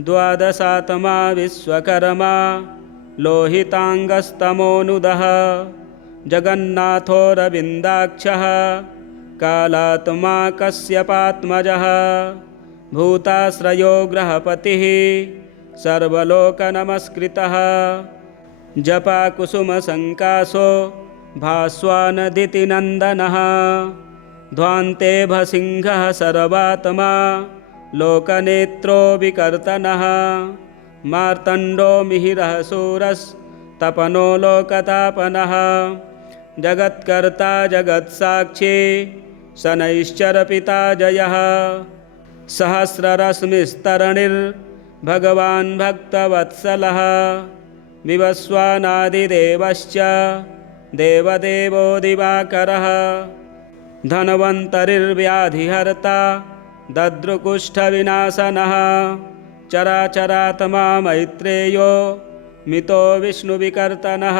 द्वादशात्मा विश्वकर्मा लोहितांगस्तमोनुदः जगन्नाथोरविन्दाक्षः कालात्मा कश्यपात्मजः भूताश्रयो ग्रहपतिः सर्वलोकनमस्कृतः जपाकुसुमसङ्काशो भास्वानदितिनन्दनः ध्वान्ते भसिंहः सर्वात्मा लोकनेत्रो विकर्तनः मार्तण्डो मिहिरः शूरस्तपनो लोकतापनः जगत्कर्ता जगत्साक्षी शनैश्चरपिता जयः सहस्ररश्मिस्तरणिर्भगवान् भक्तवत्सलः विवस्वानादिदेवश्च देवदेवो दिवाकरः धन्वन्तरिर्व्याधिहर्ता दद्रुकुष्ठविनाशनः चराचरात्मा मैत्रेयो मितो विष्णुविकर्तनः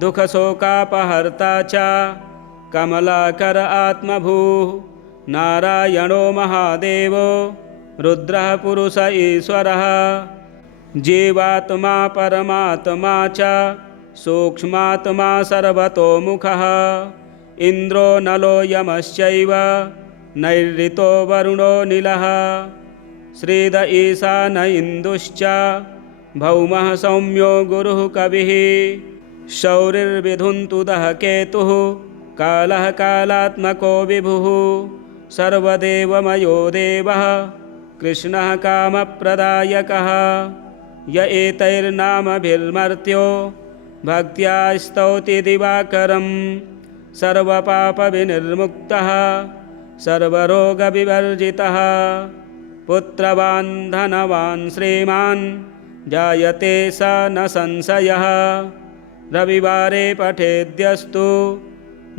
दुःखशोकापहर्ता च कमलाकर आत्मभूः नारायणो महादेवो रुद्रः पुरुष ईश्वरः जीवात्मा परमात्मा च सूक्ष्मात्मा सर्वतोमुखः इन्द्रो नलो यमश्चैव नैऋतो वरुणो नीलः श्रीद ईशान इन्दुश्च भौमः सौम्यो गुरुः कविः शौरिर्विधुन्तुदः केतुः कालः कालात्मको विभुः सर्वदेवमयो देवः कृष्णः कामप्रदायकः य एतैर्नामभिर्मर्त्यो भक्त्या स्तौति दिवाकरं सर्वपापविनिर्मुक्तः सर्वरोगविवर्जितः पुत्रवान् धनवान् श्रीमान् जायते स न संशयः। रविवारे पठेद्यस्तु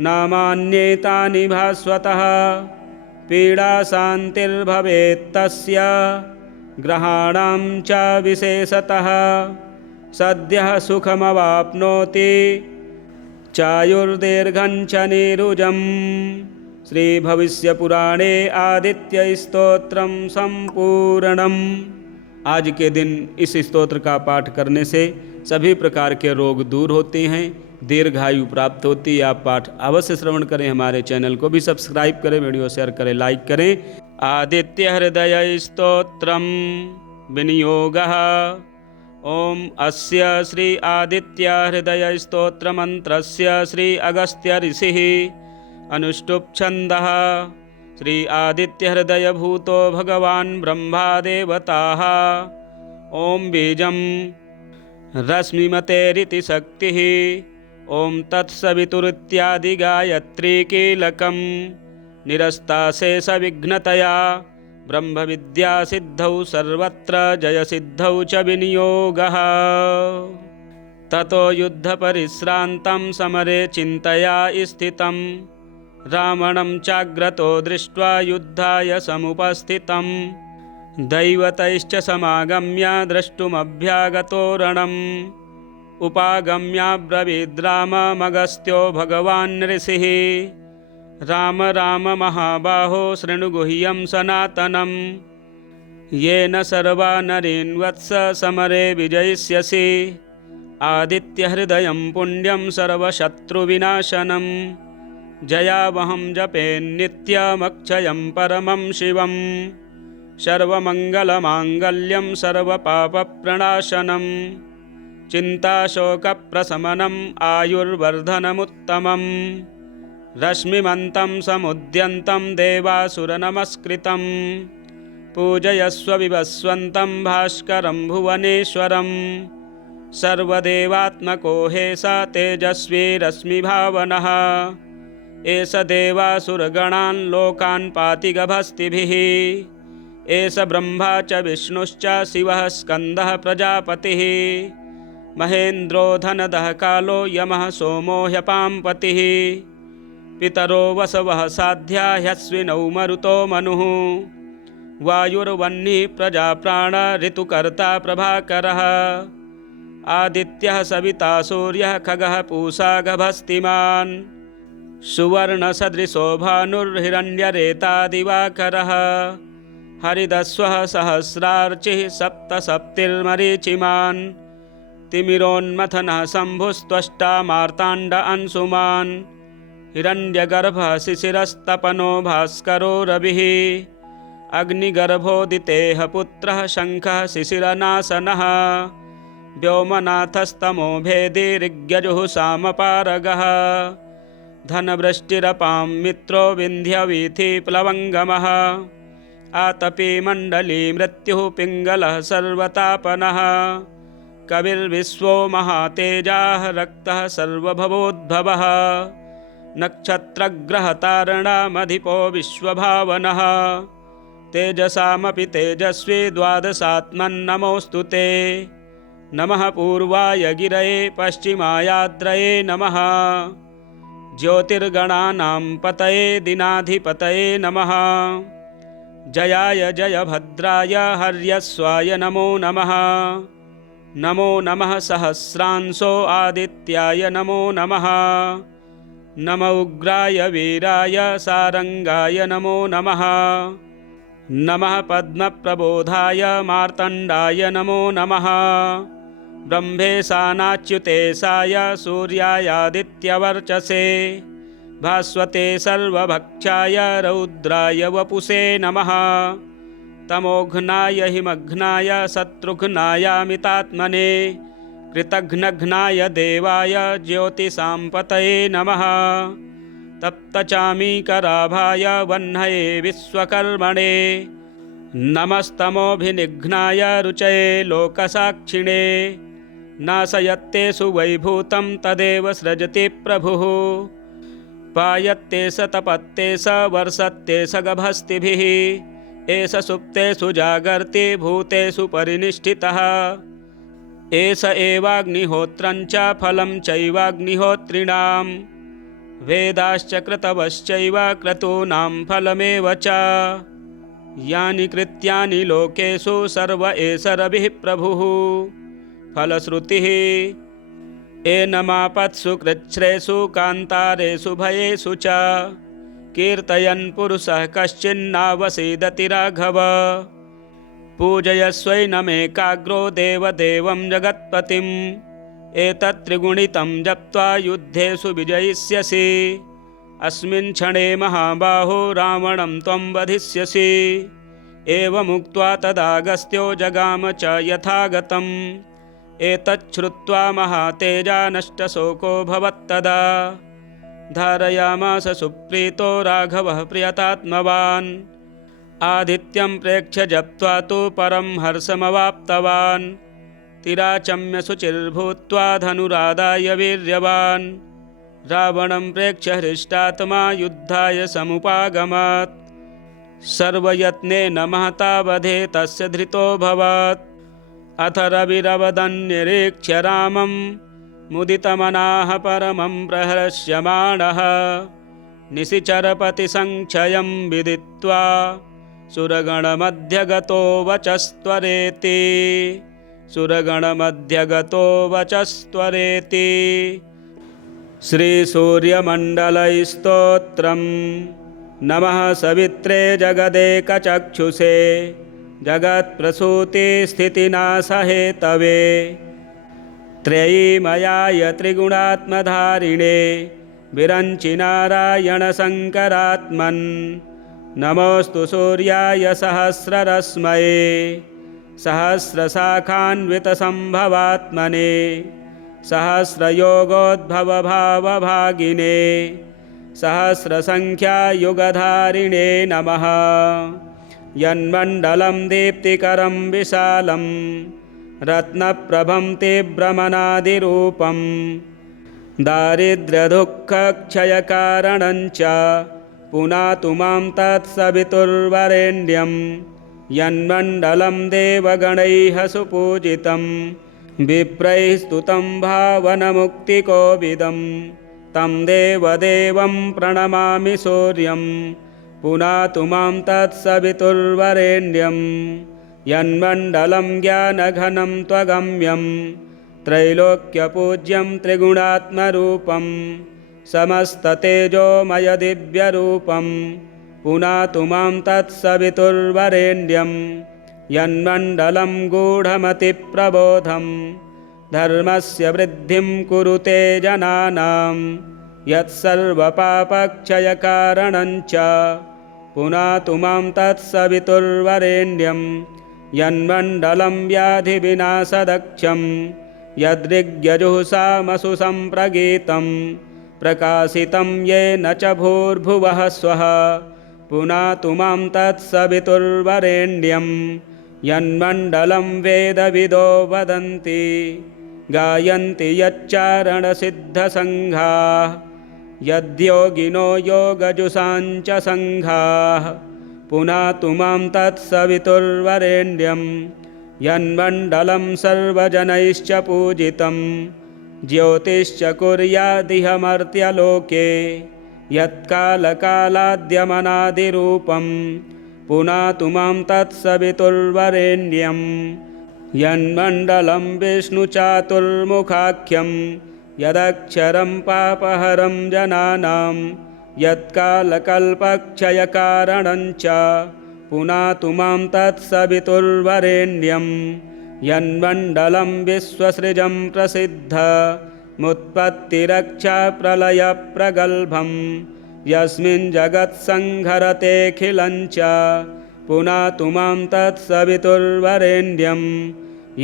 नामान्येतानि भास्वतः पीडा शान्तिर्भवेत्तस्य ग्रहाणां च विशेषतः सद्यः सुखमवाप्नोति चायुर्दीर्घं च नीरुजम्। श्री भविष्यपुराणे आदित्य स्तोत्रम संपूर्णम। आज के दिन इस स्तोत्र का पाठ करने से सभी प्रकार के रोग दूर होते हैं, दीर्घायु प्राप्त होती है। आप पाठ अवश्य श्रवण करें। हमारे चैनल को भी सब्सक्राइब करें, वीडियो शेयर करें, लाइक करें। आदित्य हृदय स्तोत्रम विनियोगः। ओम अस्य श्री आदित्य हृदय स्तोत्र मंत्रस्य श्री अगस्त्य ऋषिः अनुष्टुप् छन्दः। श्री आदित्य हृदय भूतो भगवान् ब्रह्मा देवताः। ओम बीजं रश्मिमतेरिति शक्तिः। ओम तत्सवितुरित्यादि गायत्री कीलकं निरस्ताशेष विघ्नतया ब्रह्म विद्या सिद्धौ सर्वत्र जय सिद्धौ च विनियोगः। ततो युद्ध परिश्रान्तं समरे चिन्तया स्थितं रावणं चाग्रतो दृष्ट्वा युद्धाय समुपस्थितं दैवतैश्च समागम्य द्रष्टुमभ्यागतो रणम् उपागम्याब्रवीद्राममगस्त्यो भगवान् ऋषिः राम राम महाबाहो शृणु गुह्यं सनातनं येन सर्वा नरीन् वत्स समरे विजयिष्यसि आदित्यहृदयं पुण्यं सर्वशत्रुविनाशनं जयावहं जपेन्नित्यमक्षयं परमं शिवं सर्वमङ्गलमाङ्गल्यं सर्वपापप्रणाशनं चिन्ताशोकप्रशमनम् आयुर्वर्धनमुत्तमम् रश्मिमन्तं समुद्यन्तं देवासुरनमस्कृतं पूजयस्व विवस्वन्तं भास्करं भुवनेश्वरं सर्वदेवात्मको हेष तेजस्वी रश्मिभावनः एष देवासुरगणान् लोकान् पाति गभस्तिभिः एष ब्रह्मा च विष्णुश्च शिवः स्कन्दः प्रजापतिः महेन्द्रो धनदः कालो यमः सोमो ह्यपाम्पतिः पितरो वसवः साध्या ह्यश्विनौ मरुतो मनुः वायुर्वह्निः प्रजाप्राण ऋतुकर्ता प्रभाकरः आदित्यः सविता सूर्यः खगः पूषा गभस्तिमान् सुवर्णसदृशो भानुर्हिरण्यरेता दिवाकरः हरिदस्वः सहस्रार्चिः सप्तसप्तिर्मरीचिमान् तिमिरोन्मथनः शम्भुस्त्वष्टा मार्ताण्ड अंशुमान् हिरण्यगर्भः शिशिरस्तपनो भास्करो रविः अग्निगर्भोदितेः पुत्रः शङ्खः शिशिरनाशनः व्योमनाथस्तमो भेदी ऋग्यजुः सामपारगः धनवृष्टिरपां मित्रो विन्ध्यवीथिप्लवङ्गमः आतपी मण्डली मृत्युः पिङ्गलः सर्वतापनः कविर्विश्वो महातेजाः रक्तः सर्वभवोद्भवः नक्षत्रग्रहतारणामधिपो विश्वभावनः तेजसामपि तेजस्वी द्वादशात्मन्नमोऽस्तु ते नमः पूर्वाय गिरये पश्चिमायाद्रये नमः ज्योतिर्गणानां पतये दिनाधिपतये नमः जयाय जयभद्राय हर्यस्वाय नमो नमः नमो नमः सहस्रांशो आदित्याय नमो नमः नम उग्राय वीराय सारंगाय नमो नमः नमः पद्मप्रबोधाय मार्तण्डाय नमो नमः ब्रह्मेशानाच्युतेशाय सूर्यायादित्यवर्चसे भास्वते सर्वभक्षाय रौद्राय वपुषे नमः तमोघ्नाय हिमघ्नाय शत्रुघ्नायामितात्मने कृतघ्नघ्नाय देवाय ज्योतिषाम्पतये नमः तप्तचामीकराभाय वह्नये विश्वकर्मणे नमस्तमोभिनिघ्नाय रुचये लोकसाक्षिणे नाशयत्ते सुवैभूतं तदेव सृजति प्रभुः पायत्ते स तपत्ते स वर्षत्ते स गभस्तिभिः एष सुप्तेषु जागर्ति भूतेषु परिनिष्ठितः एष एवाग्निहोत्रं च फलं चैवाग्निहोत्रिणां वेदाश्च क्रतवश्चैव क्रतूनां फलमेव च यानि कृत्यानि लोकेषु सर्व एष रविः प्रभुः फलश्रुतिः एनमापत्सु कृच्छ्रेषु कान्तारेषु भयेषु च कीर्तयन् पुरुषः कश्चिन्नावसीदति राघव पूजयस्वैनमेकाग्रो देवदेवं जगत्पतिम् एतत् त्रिगुणितं जप्त्वा युद्धेषु विजयिष्यसि अस्मिन् क्षणे महाबाहो रावणं त्वं वधिष्यसि एवमुक्त्वा तदागस्त्यो जगाम च यथागतम् एतच्छ्रुत्वा महातेजा नष्टशोको भवत्तदा धारयामास सुप्रीतो राघवः प्रियतात्मवान् आदित्यं प्रेक्ष्य जप्त्वा तु परं हर्षमवाप्तवान् तिराचम्य शुचिर्भूत्वा धनुरादाय वीर्यवान् रावणं प्रेक्ष्य हृष्टात्मा युद्धाय समुपागमत् सर्वयत्नेन महता वधे तस्य धृतोऽभवत् अथ रविरवदन्निरीक्ष्य रामं मुदितमनाः परमं प्रहर्ष्यमाणः निशिचरपतिसङ्क्षयं विदित्वा सुरगणमध्यगतो वचस्त्वरेति सुरगणमध्यगतो वचस्त्वरेति श्रीसूर्यमण्डलस्तोत्रम् नमः सवित्रे जगदेकचक्षुषे जगत्प्रसूतिस्थितिनाशहेतवे त्रयीमयाय त्रिगुणात्मधारिणे विरञ्चि नारायणशङ्करात्मन् नमोऽस्तु सूर्याय सहस्ररश्मये सहस्रशाखान्वितसम्भवात्मने सहस्रयोगोद्भवभावभागिने सहस्रसङ्ख्यायुगधारिणे नमः यन्मण्डलं दीप्तिकरं विशालं रत्नप्रभं तीव्रमनादिरूपं दारिद्र्यदुःखक्षयकारणं च पुनातु मां तत्सवितुर्वरेण्यं यन्मण्डलं देवगणैः सुपूजितं विप्रैः स्तुतं भावनमुक्तिकोविदं तं देवदेवं प्रणमामि सूर्यं पुनातु मां तत्सवितुर्वरेण्यं यन्मण्डलं ज्ञानघनं त्वगम्यं त्रैलोक्यपूज्यं त्रिगुणात्मरूपं समस्ततेजोमयदिव्यरूपं पुनातु मां तत्सवितुर्वरेण्यं यन्मण्डलं गूढमतिप्रबोधं धर्मस्य वृद्धिं कुरुते जनानां यत्सर्वपापक्षयकारणं च पुनातु मां तत्सवितुर्वरेण्यं यन्मण्डलं व्याधिविनाशदक्षं यदृग्यजुःसामसु सम्प्रगीतं प्रकाशितं येन च भूर्भुवः स्वः पुनातु मां तत्सवितुर्वरेण्यं यन्मण्डलं वेदविदो वदन्ति गायन्ति यच्चारणसिद्धसङ्घाः यद्योगिनो योगजुषाञ्च सङ्घाः पुनातु मां तत्सवितुर्वरेण्यं यन्मण्डलं सर्वजनैश्च पूजितं ज्योतिश्च कुर्यादिह मर्त्यलोके यत्कालकालाद्यमनादिरूपं पुनातु मां तत्सवितुर्वरेण्यं यन्मण्डलं विष्णुचातुर्मुखाख्यं यदक्षरं पापहरं जनानां यत्कालकल्पक्षयकारणं च पुनातु मां तत्सवितुर्वरेण्यं यन्मण्डलं विश्वसृजं प्रसिद्धमुत्पत्तिरक्षाप्रलयप्रगल्भं यस्मिन् जगत्संहरतेऽखिलं च पुनातु मां तत्सवितुर्वरेण्यं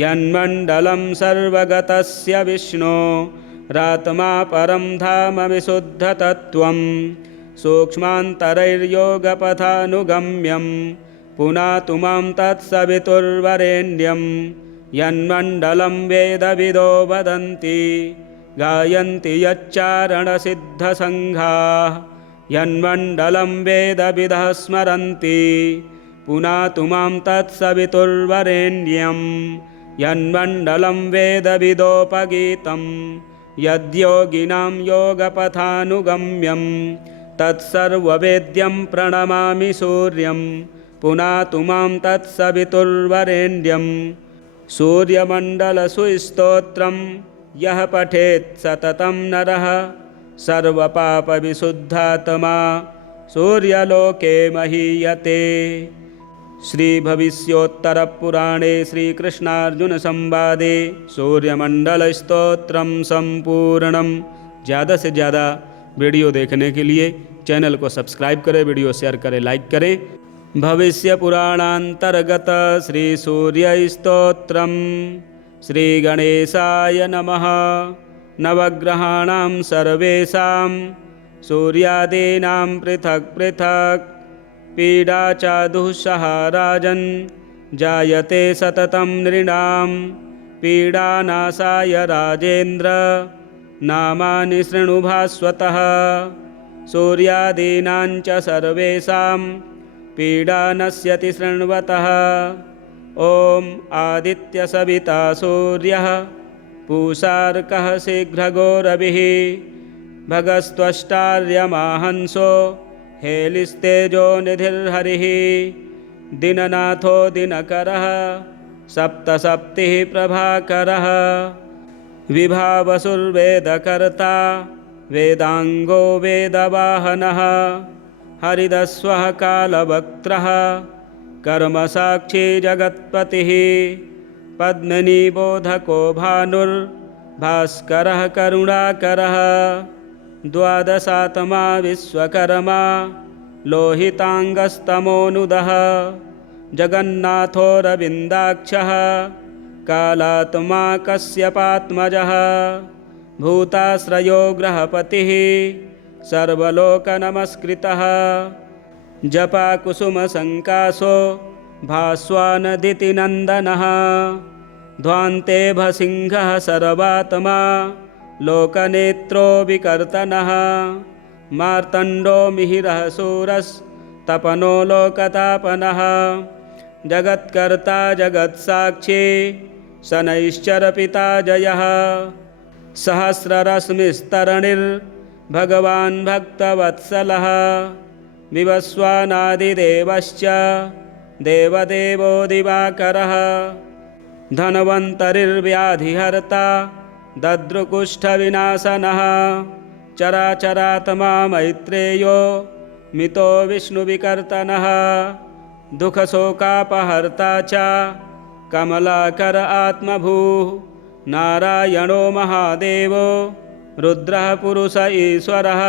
यन्मण्डलं सर्वगतस्य विष्णो रात्मा परं धाम विशुद्धतत्त्वं सूक्ष्मान्तरैर्योगपथानुगम्यं पुनातु मां तत्सवितुर्वरेण्यं यन्मण्डलं वेदविदो वदन्ति गायन्ति यच्चारणसिद्धसङ्घाः यन्मण्डलं वेदविदः स्मरन्ति पुनातु मां तत्सवितुर्वरेण्यं यन्मण्डलं वेदविदोपगीतं यद्योगिनां योगपथानुगम्यं तत्सर्ववेद्यं प्रणमामि सूर्यं पुनातु मां तत्सवितुर्वरेण्यं सूर्यमण्डलसुस्तोत्रं यः पठेत् सततं नरः सर्वपापविशुद्धात्मा सूर्यलोके महीयते। श्रीभविष्योत्तरपुराणे श्रीकृष्णार्जुनसंवादे सूर्यमंडलस्तोत्रम संपूर्णम। ज़्यादा से ज़्यादा वीडियो देखने के लिए चैनल को सब्सक्राइब करें, वीडियो शेयर करें, लाइक करें। भविष्य पुराणांतर्गत श्री सूर्यस्तोत्रम। श्री गणेशाय नमः। नवग्रहाणां सर्वेषां सूर्यादीनां पृथक् पृथक् पीडा च दुःसह राजन् जायते सततं नृणां पीडानाशाय राजेन्द्र नामानि शृणु भास्वतः। सूर्यादीनां च सर्वेषां पीडा नश्यति शृण्वतः। ॐ आदित्यसविता सूर्यः पूषार्कः शीघ्रगोरविः भगस्त्वष्टार्यमाहंसो हेलिस्तेजो निधिर्हरिः। दिननाथो दिनकरः सप्तसप्तिः प्रभाकरः। विभावसुर्वेदकर्ता वेदांगो वेदवाहनः। हरिदस्वः कालवक्त्रः कर्मसाक्षी जगत्पतिः। पद्मिनीबोधको भानुर्भास्करः करुणाकरः। द्वादशात्मा विश्वकर्मा लोहितांगस्तमोनुदः। जगन्नाथोरविन्दाक्षः कालात्मा कश्यपात्मजः। भूताश्रयो ग्रहपतिः सर्वलोकनमस्कृतः। जपाकुसुमसङ्काशो भास्वानदितिनन्दनः। ध्वान्ते भसिंहः सर्वात्मा लोकनेत्रो विकर्तनः। मार्तण्डो मिहिरः शूरस्तपनो लोकतापनः। जगत्कर्ता जगत्साक्षी शनैश्चरपिता जयः। सहस्ररश्मिस्तरणिर्भगवान् भक्तवत्सलः। विवस्वानादिदेवश्च देवदेवो दिवाकरः। धन्वन्तरिर्व्याधिहर्ता दद्रुकुष्ठविनाशनः। चराचरात्मा मैत्रेयो मितो विष्णुविकर्तनः। दुःखशोकापहर्ता च कमलाकर आत्मभूः। नारायणो महादेवो रुद्रः पुरुष ईश्वरः।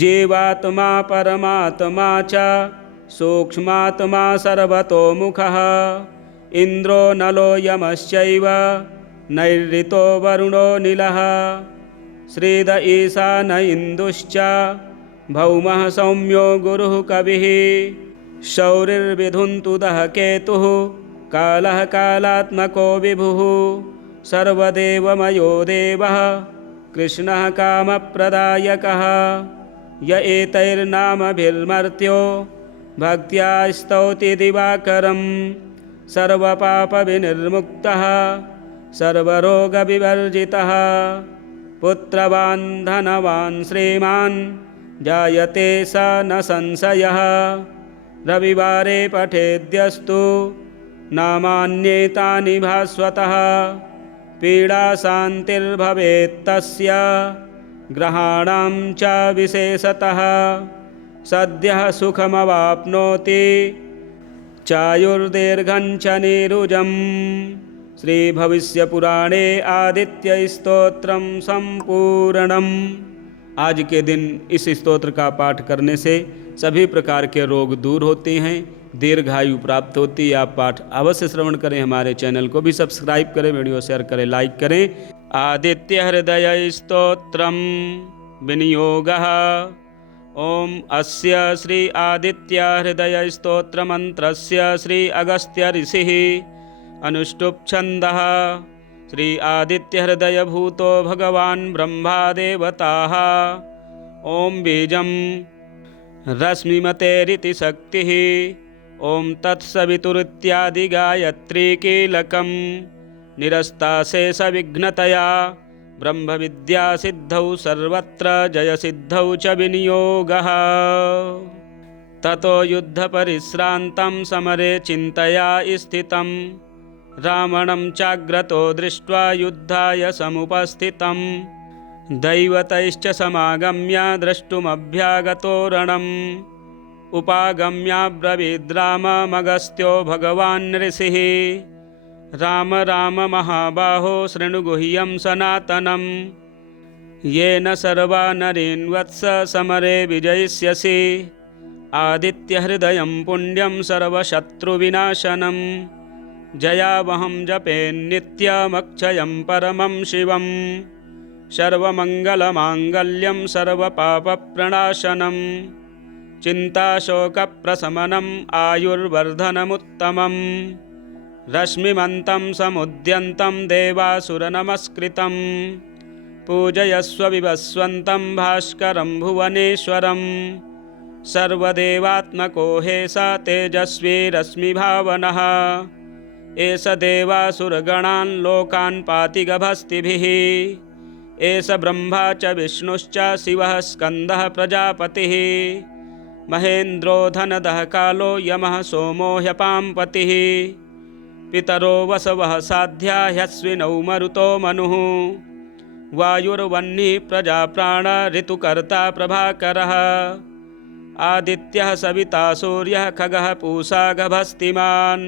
जीवात्मा परमात्मा च सूक्ष्मात्मा सर्वतोमुखः। इन्द्रो नलो यमश्चैव नैऋतो वरुणो नीलः। श्रीद ईशान इन्दुश्च भौमः सौम्यो गुरुः कविः। शौरिर्विधुन्तुदः केतुः कालः कालात्मको विभुः। सर्वदेवमयो देवः कृष्णः कामप्रदायकः। य एतैर्नामभिर्मर्त्यो भक्त्या स्तौति दिवाकरं। सर्वपापविनिर्मुक्तः सर्वरोगविवर्जितः। पुत्रवान् धनवान् श्रीमान् जायते स न संशयः। रविवारे पठेद्यस्तु नामान्येतानि भास्वतः। पीडाशान्तिर्भवेत्तस्य ग्रहाणां च विशेषतः। सद्यः सुखमवाप्नोति चायुर्दीर्घं च नीरुजम्। श्रीभविष्यपुराणे आदित्यस्तोत्रम संपूर्णम्। आज के दिन इस स्तोत्र का पाठ करने से सभी प्रकार के रोग दूर होते हैं, दीर्घायु प्राप्त होती है। आप पाठ अवश्य श्रवण करें। हमारे चैनल को भी सब्सक्राइब करें, वीडियो शेयर करें, लाइक करें। आदित्य हृदय स्तोत्रम विनियोगः। ओम अस्य श्री आदित्य हृदय स्तोत्र मंत्रस्य श्री अगस्त्य ऋषिः अनुष्टुप् छन्दः श्री आदित्यहृदयभूतो भगवान् ब्रह्मा देवताः। ॐ बीजं रश्मिमतेरिति शक्तिः। ॐ तत्सवितुरित्यादि गायत्री कीलकं निरस्ताशेषविघ्नतया ब्रह्मविद्या सिद्धौ सर्वत्र जयसिद्धौ च विनियोगः। ततो युद्धपरिश्रान्तं समरे चिन्तया स्थितं रावणं चाग्रतो दृष्ट्वा युद्धाय समुपस्थितं दैवतैश्च समागम्य द्रष्टुमभ्यागतो रणम् उपागम्याब्रवीद्राममगस्त्यो भगवान् ऋषिः राम राम महाबाहो शृणुगुह्यं सनातनं येन सर्वा नरीन् वत्स समरे विजयिष्यसि आदित्यहृदयं पुण्यं सर्वशत्रुविनाशनं जयावहं जपेन्नित्यमक्षयं परमं शिवं सर्वमङ्गलमाङ्गल्यं सर्वपापप्रणाशनं चिन्ताशोकप्रशमनम् आयुर्वर्धनमुत्तमम् रश्मिमन्तं समुद्यन्तं देवासुरनमस्कृतं पूजयस्व विवस्वन्तं भास्करं भुवनेश्वरं सर्वदेवात्मको हेष तेजस्वी रश्मिभावनः एष देवासुरगणान् लोकान् पाति गभस्तिभिः एष ब्रह्मा च विष्णुश्च शिवः स्कन्दः प्रजापतिः महेन्द्रो धनदः कालो यमः सोमो ह्यपाम्पतिः पितरो वसवः साध्या ह्यश्विनौ मरुतो मनुः वायुर्वह्निः प्रजाप्राण ऋतुकर्ता प्रभाकरः आदित्यः सविता सूर्यः खगः पूषा गभस्तिमान्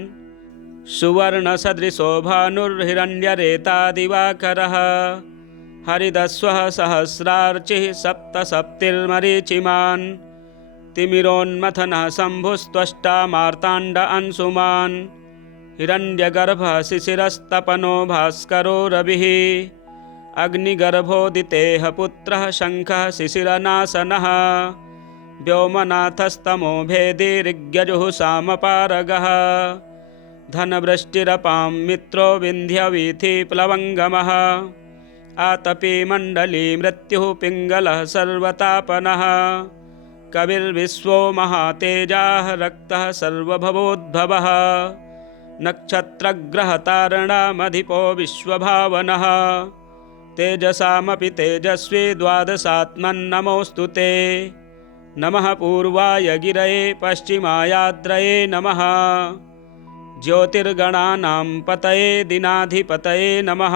सुवर्णसदृशो भानुर्हिरण्यरेता दिवाकरः हरिदस्वः सहस्रार्चिः सप्तसप्तिर्मरीचिमान् तिमिरोन्मथनः शम्भुस्त्वष्टा मार्ताण्ड अंशुमान् हिरण्यगर्भः शिशिरस्तपनो भास्करो रविः अग्निगर्भोदितेः पुत्रः शङ्खः शिशिरनाशनः व्योमनाथस्तमो भेदी ऋग्यजुः सामपारगः धनवृष्टिरपां मित्रो विन्ध्यवीथिप्लवङ्गमः आतपी मण्डली मृत्युः पिङ्गलः सर्वतापनः कविर्विश्वो महातेजाः रक्तः सर्वभवोद्भवः नक्षत्रग्रहतारणामधिपो विश्वभावनः तेजसामपि तेजस्वी द्वादशात्मन्नमोऽस्तु ते नमः पूर्वाय गिरये पश्चिमायाद्रये नमः ज्योतिर्गणानां पतये दिनाधिपतये नमः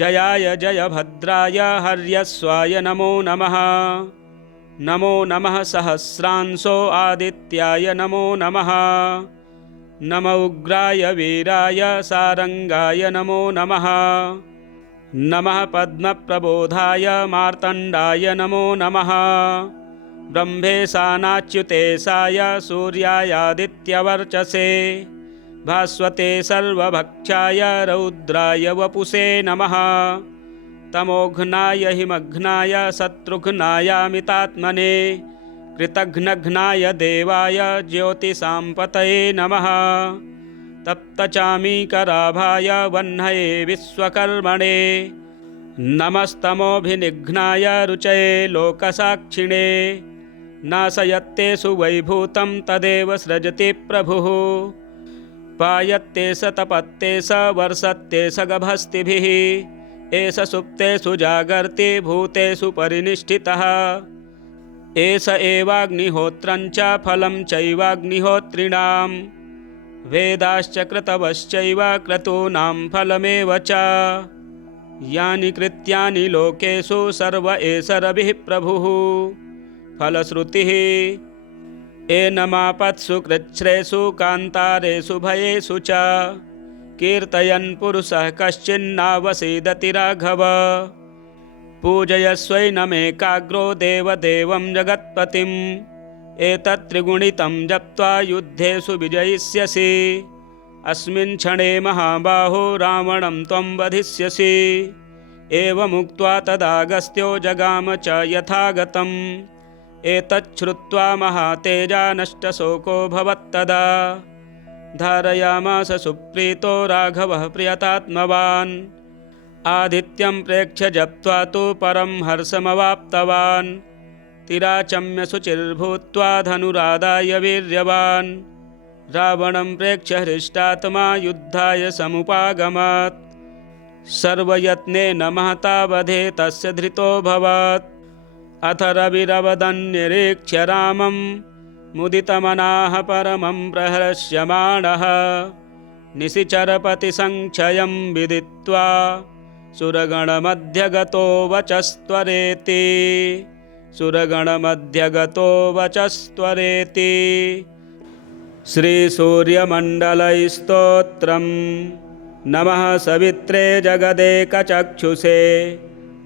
जयाय जयभद्राय हर्यस्वाय नमो नमः नमो नमः सहस्रांशो आदित्याय नमो नमः नम उग्राय वीराय सारंगाय नमो नमः नमः पद्मप्रबोधाय मार्तण्डाय नमो नमः ब्रह्मेशानाच्युतेशाय सूर्यायादित्यवर्चसे भास्वते सर्वभक्षाय रौद्राय वपुषे नमः तमोघ्नाय हिमघ्नाय शत्रुघ्नायामितात्मने कृतघ्नघ्नाय देवाय ज्योतिषाम्पतये नमः तप्तचामीकराभाय वह्नये विश्वकर्मणे नमस्तमोभिनिघ्नाय रुचये लोकसाक्षिणे नाशयत्तेषु वैभूतं तदेव सृजति प्रभुः पायत्ते स तपत्ते स वर्षत्ते स गभस्तिभिः एष सुप्तेषु जागर्ति भूतेषु परिनिष्ठितः एष एवाग्निहोत्रं च फलं चैवाग्निहोत्रिणां वेदाश्च क्रतवश्चैव क्रतूनां फलमेव च यानि कृत्यानि लोकेषु सर्व एष रविः प्रभुः फलश्रुतिः एनमापत्सु कृच्छ्रेषु कान्तारेषु भयेषु च कीर्तयन् पुरुषः कश्चिन्नावसीदति राघव पूजयस्वैनमेकाग्रो देवदेवं जगत्पतिम् एतत्त्रिगुणितं जप्त्वा युद्धेषु विजयिष्यसि अस्मिन् क्षणे महाबाहो रावणं त्वं वधिष्यसि एवमुक्त्वा तदागस्त्यो जगाम च यथागतम् एतच्छ्रुत्वा महातेजा नष्टशोको भवत्तदा धारयामास सुप्रीतो राघवः प्रियतात्मवान्। आदित्यं प्रेक्ष्य जप्त्वा तु परं हर्षमवाप्तवान्। तिराचम्य शुचिर्भूत्वा धनुरादाय वीर्यवान्। रावणं प्रेक्ष्य हृष्टात्मा युद्धाय समुपागमत्। सर्वयत्नेन महता वधे तस्य धृतोऽभवत्। अथ रविरवदन्निरीक्ष्य रामं मुदितमनाः परमं प्रहर्ष्यमाणः। निशिचरपतिसङ्क्षयं विदित्वा सुरगणमध्यगतो वचस्त्वरेति। सुरगणमध्यगतो वचस्त्वरेति। श्रीसूर्यमण्डलस्तोत्रम्। नमः सवित्रे जगदेकचक्षुषे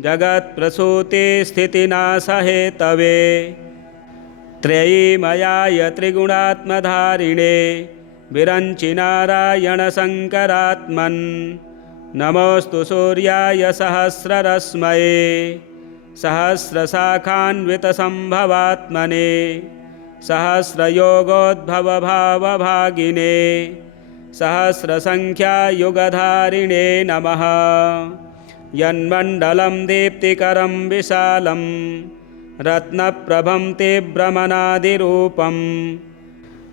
जगत्प्रसूतिस्थितिनाशहेतवे त्रयीमयाय त्रिगुणात्मधारिणे विरञ्चि नारायणशङ्करात्मन्। नमोऽस्तु सूर्याय सहस्ररश्मये सहस्रशाखान्वितसम्भवात्मने सहस्रयोगोद्भवभावभागिने सहस्रसङ्ख्यायुगधारिणे नमः। यन्मण्डलं दीप्तिकरं विशालं रत्नप्रभं तीव्रमनादिरूपं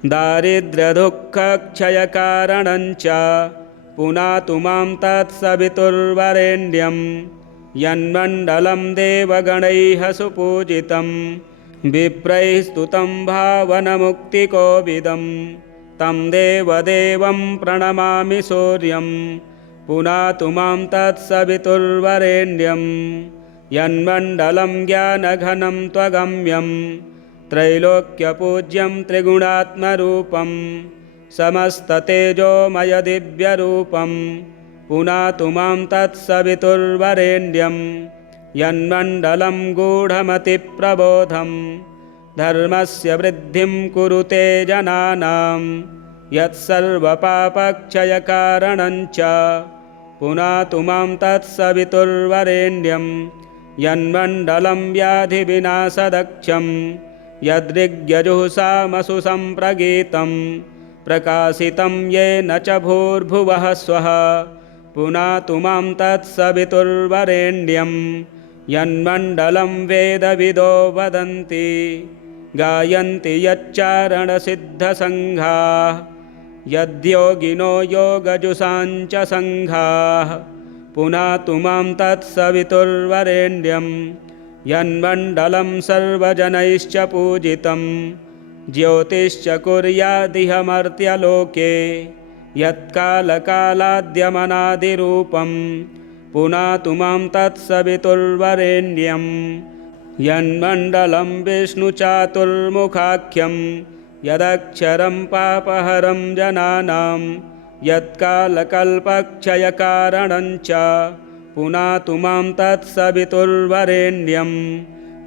दारिद्र्यदुःखक्षयकारणं च पुनातु मां तत्सवितुर्वरेण्यं। यन्मण्डलं देवगणैः सुपूजितं विप्रैः स्तुतं भावनमुक्तिकोविदं तं देवदेवं प्रणमामि सूर्यं पुनातु मां तत्सवितुर्वरेण्यं। यन्मण्डलं ज्ञानघनं त्वगम्यं त्रैलोक्यपूज्यं त्रिगुणात्मरूपं समस्ततेजोमयदिव्यरूपं पुनातु मां तत्सवितुर्वरेण्यं। यन्मण्डलं गूढमतिप्रबोधं धर्मस्य वृद्धिं कुरुते जनानां यत्सर्वपापक्षयकारणं च पुनातु मां तत्सवितुर्वरेण्यं। यन्मण्डलं व्याधिविनाशदक्षं यदृग्यजुःसामसु सम्प्रगीतं प्रकाशितं येन च भूर्भुवः स्वः पुनातु मां तत्सवितुर्वरेण्यं। यन्मण्डलं वेदविदो वदन्ति गायन्ति यच्चारणसिद्धसङ्घाः यद्योगिनो योगजुषाञ्च सङ्घाः पुनातु मां तत्सवितुर्वरेण्यं। यन्मण्डलं सर्वजनैश्च पूजितं ज्योतिश्च कुर्यादिह मर्त्यलोके यत्कालकालाद्यमनादिरूपं पुनातु मां तत्सवितुर्वरेण्यं। यन्मण्डलं विष्णुचातुर्मुखाख्यं यदक्षरं पापहरं जनानां यत्कालकल्पक्षयकारणं च पुनातु मां तत्सवितुर्वरेण्यं।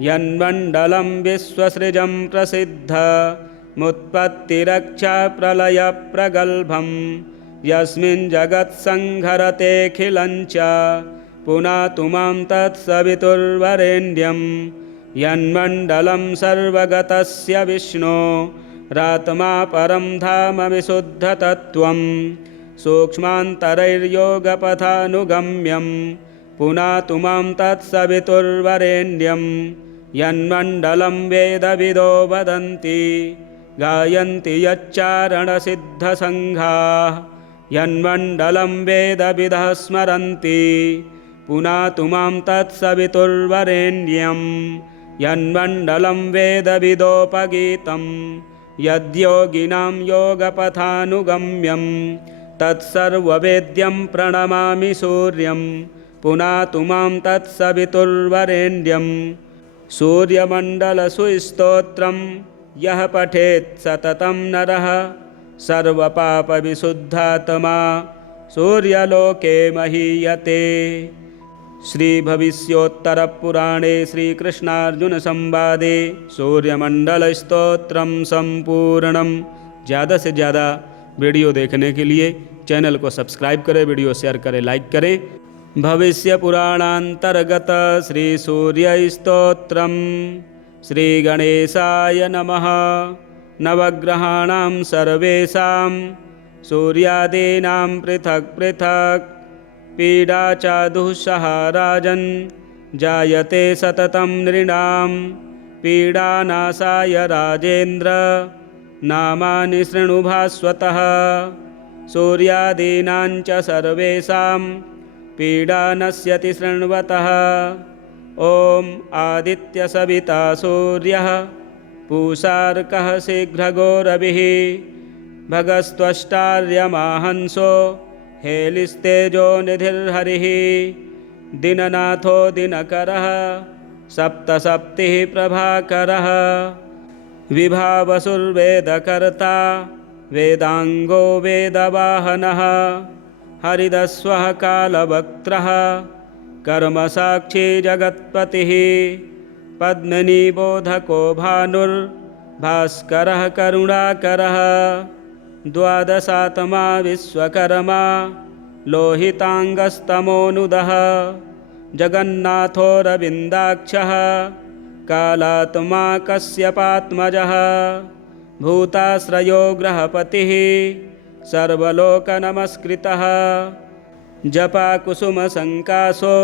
यन्मण्डलं विश्वसृजं प्रसिद्धमुत्पत्तिरक्षाप्रलयप्रगल्भं यस्मिन् जगत्संहरतेऽखिलं च पुनातु मां तत्सवितुर्वरेण्यं। यन्मण्डलं सर्वगतस्य विष्णो रात्मा परं धाम विशुद्धतत्त्वं सूक्ष्मान्तरैर्योगपथानुगम्यं पुनातु मां तत्सवितुर्वरेण्यं। यन्मण्डलं वेदविदो वदन्ति गायन्ति यच्चारणसिद्धसङ्घाः यन्मण्डलं वेदविदः स्मरन्ति पुनातु मां तत्सवितुर्वरेण्यं। यन्मण्डलं वेदविदोपगीतं यद्योगिनां योगपथानुगम्यं तत्सर्ववेद्यं प्रणमामि सूर्यं पुनातु मां तत्सवितुर्वरेण्यं। सूर्यमण्डलसुस्तोत्रं यः पठेत् सततं नरः सर्वपापविशुद्धात्मा सूर्यलोके महीयते। श्रीभविष्योत्तरपुराणे श्रीकृष्णार्जुनसंवादे सूर्यमंडलस्तोत्रम संपूर्णम। ज़्यादा से ज़्यादा वीडियो देखने के लिए चैनल को सब्सक्राइब करें, वीडियो शेयर करें, लाइक करें। भविष्यपुराणान्तर्गत श्रीसूर्यस्तोत्रम। श्रीगणेशाय नमः। नवग्रहाणां सर्वेषां सूर्यादीनां पृथक् पृथक् पीडा च दुःसह राजन् जायते सततं नृणां पीडानाशाय राजेन्द्र नामानि शृणु भास्वतः सूर्यादीनां च सर्वेषां पीडा नश्यति शृण्वतः ॐ आदित्यसविता सूर्यः पूषार्कः शीघ्रगो रविः भगस्त्वष्टार्यमाहंसो हेलिस्तेजो निधिर्हरिः दिननाथो दिनकरः सप्तसप्तिः प्रभाकरः विभावसुर्वेदकर्ता वेदांगो वेदवाहनः हरिदस्वः कालवक्त्रः कर्मसाक्षी जगत्पतिः पद्मिनीबोधको भानुर्भास्करः करुणाकरः द्वादशात्मा विश्वकर्मा लोहितांगस्तमोनुदः जगन्नाथोरविन्दाक्षः कालात्मा कश्यपात्मजः भूताश्रयो ग्रहपतिः सर्वलोकनमस्कृतः जपाकुसुमसङ्काशो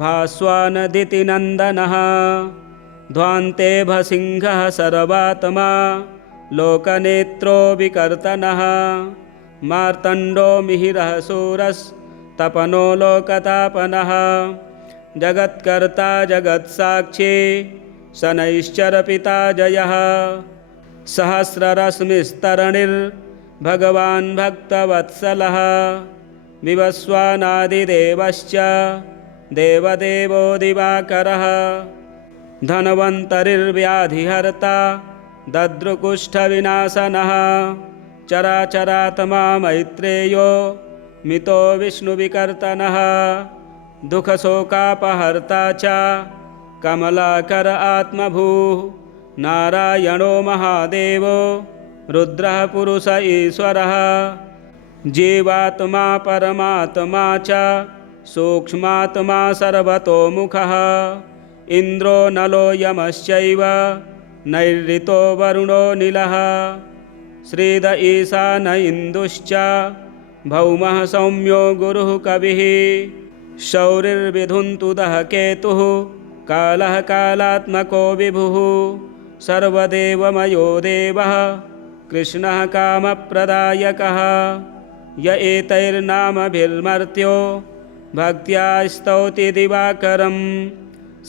भास्वानदितिनन्दनः ध्वान्ते भसिंहः सर्वात्मा लोकनेत्रो विकर्तनः मार्तण्डो मिहिरः शूरस्तपनो लोकतापनः जगत्कर्ता जगत्साक्षी शनैश्चरपिता जयः सहस्ररश्मिस्तरणिर्भगवान् भक्तवत्सलः विवस्वानादिदेवश्च देवदेवो दिवाकरः धन्वन्तरिर्व्याधिहर्ता दद्रुकुष्ठविनाशनः चराचरात्मा मैत्रेयो मितो विष्णुविकर्तनः दुःखशोकापहर्ता च कमलाकर आत्मभूः नारायणो महादेवो रुद्रः पुरुष ईश्वरः जीवात्मा परमात्मा च सूक्ष्मात्मा सर्वतोमुखः इन्द्रो नलो यमश्चैव नैऋतो वरुणो नीलः श्रीद ईशान इन्दुश्च भौमः सौम्यो गुरुः कविः शौरिर्विधुन्तुदः केतुः कालः कालात्मको विभुः सर्वदेवमयो देवः कृष्णः कामप्रदायकः य एतैर्नामभिर्मर्त्यो भक्त्या स्तौति दिवाकरं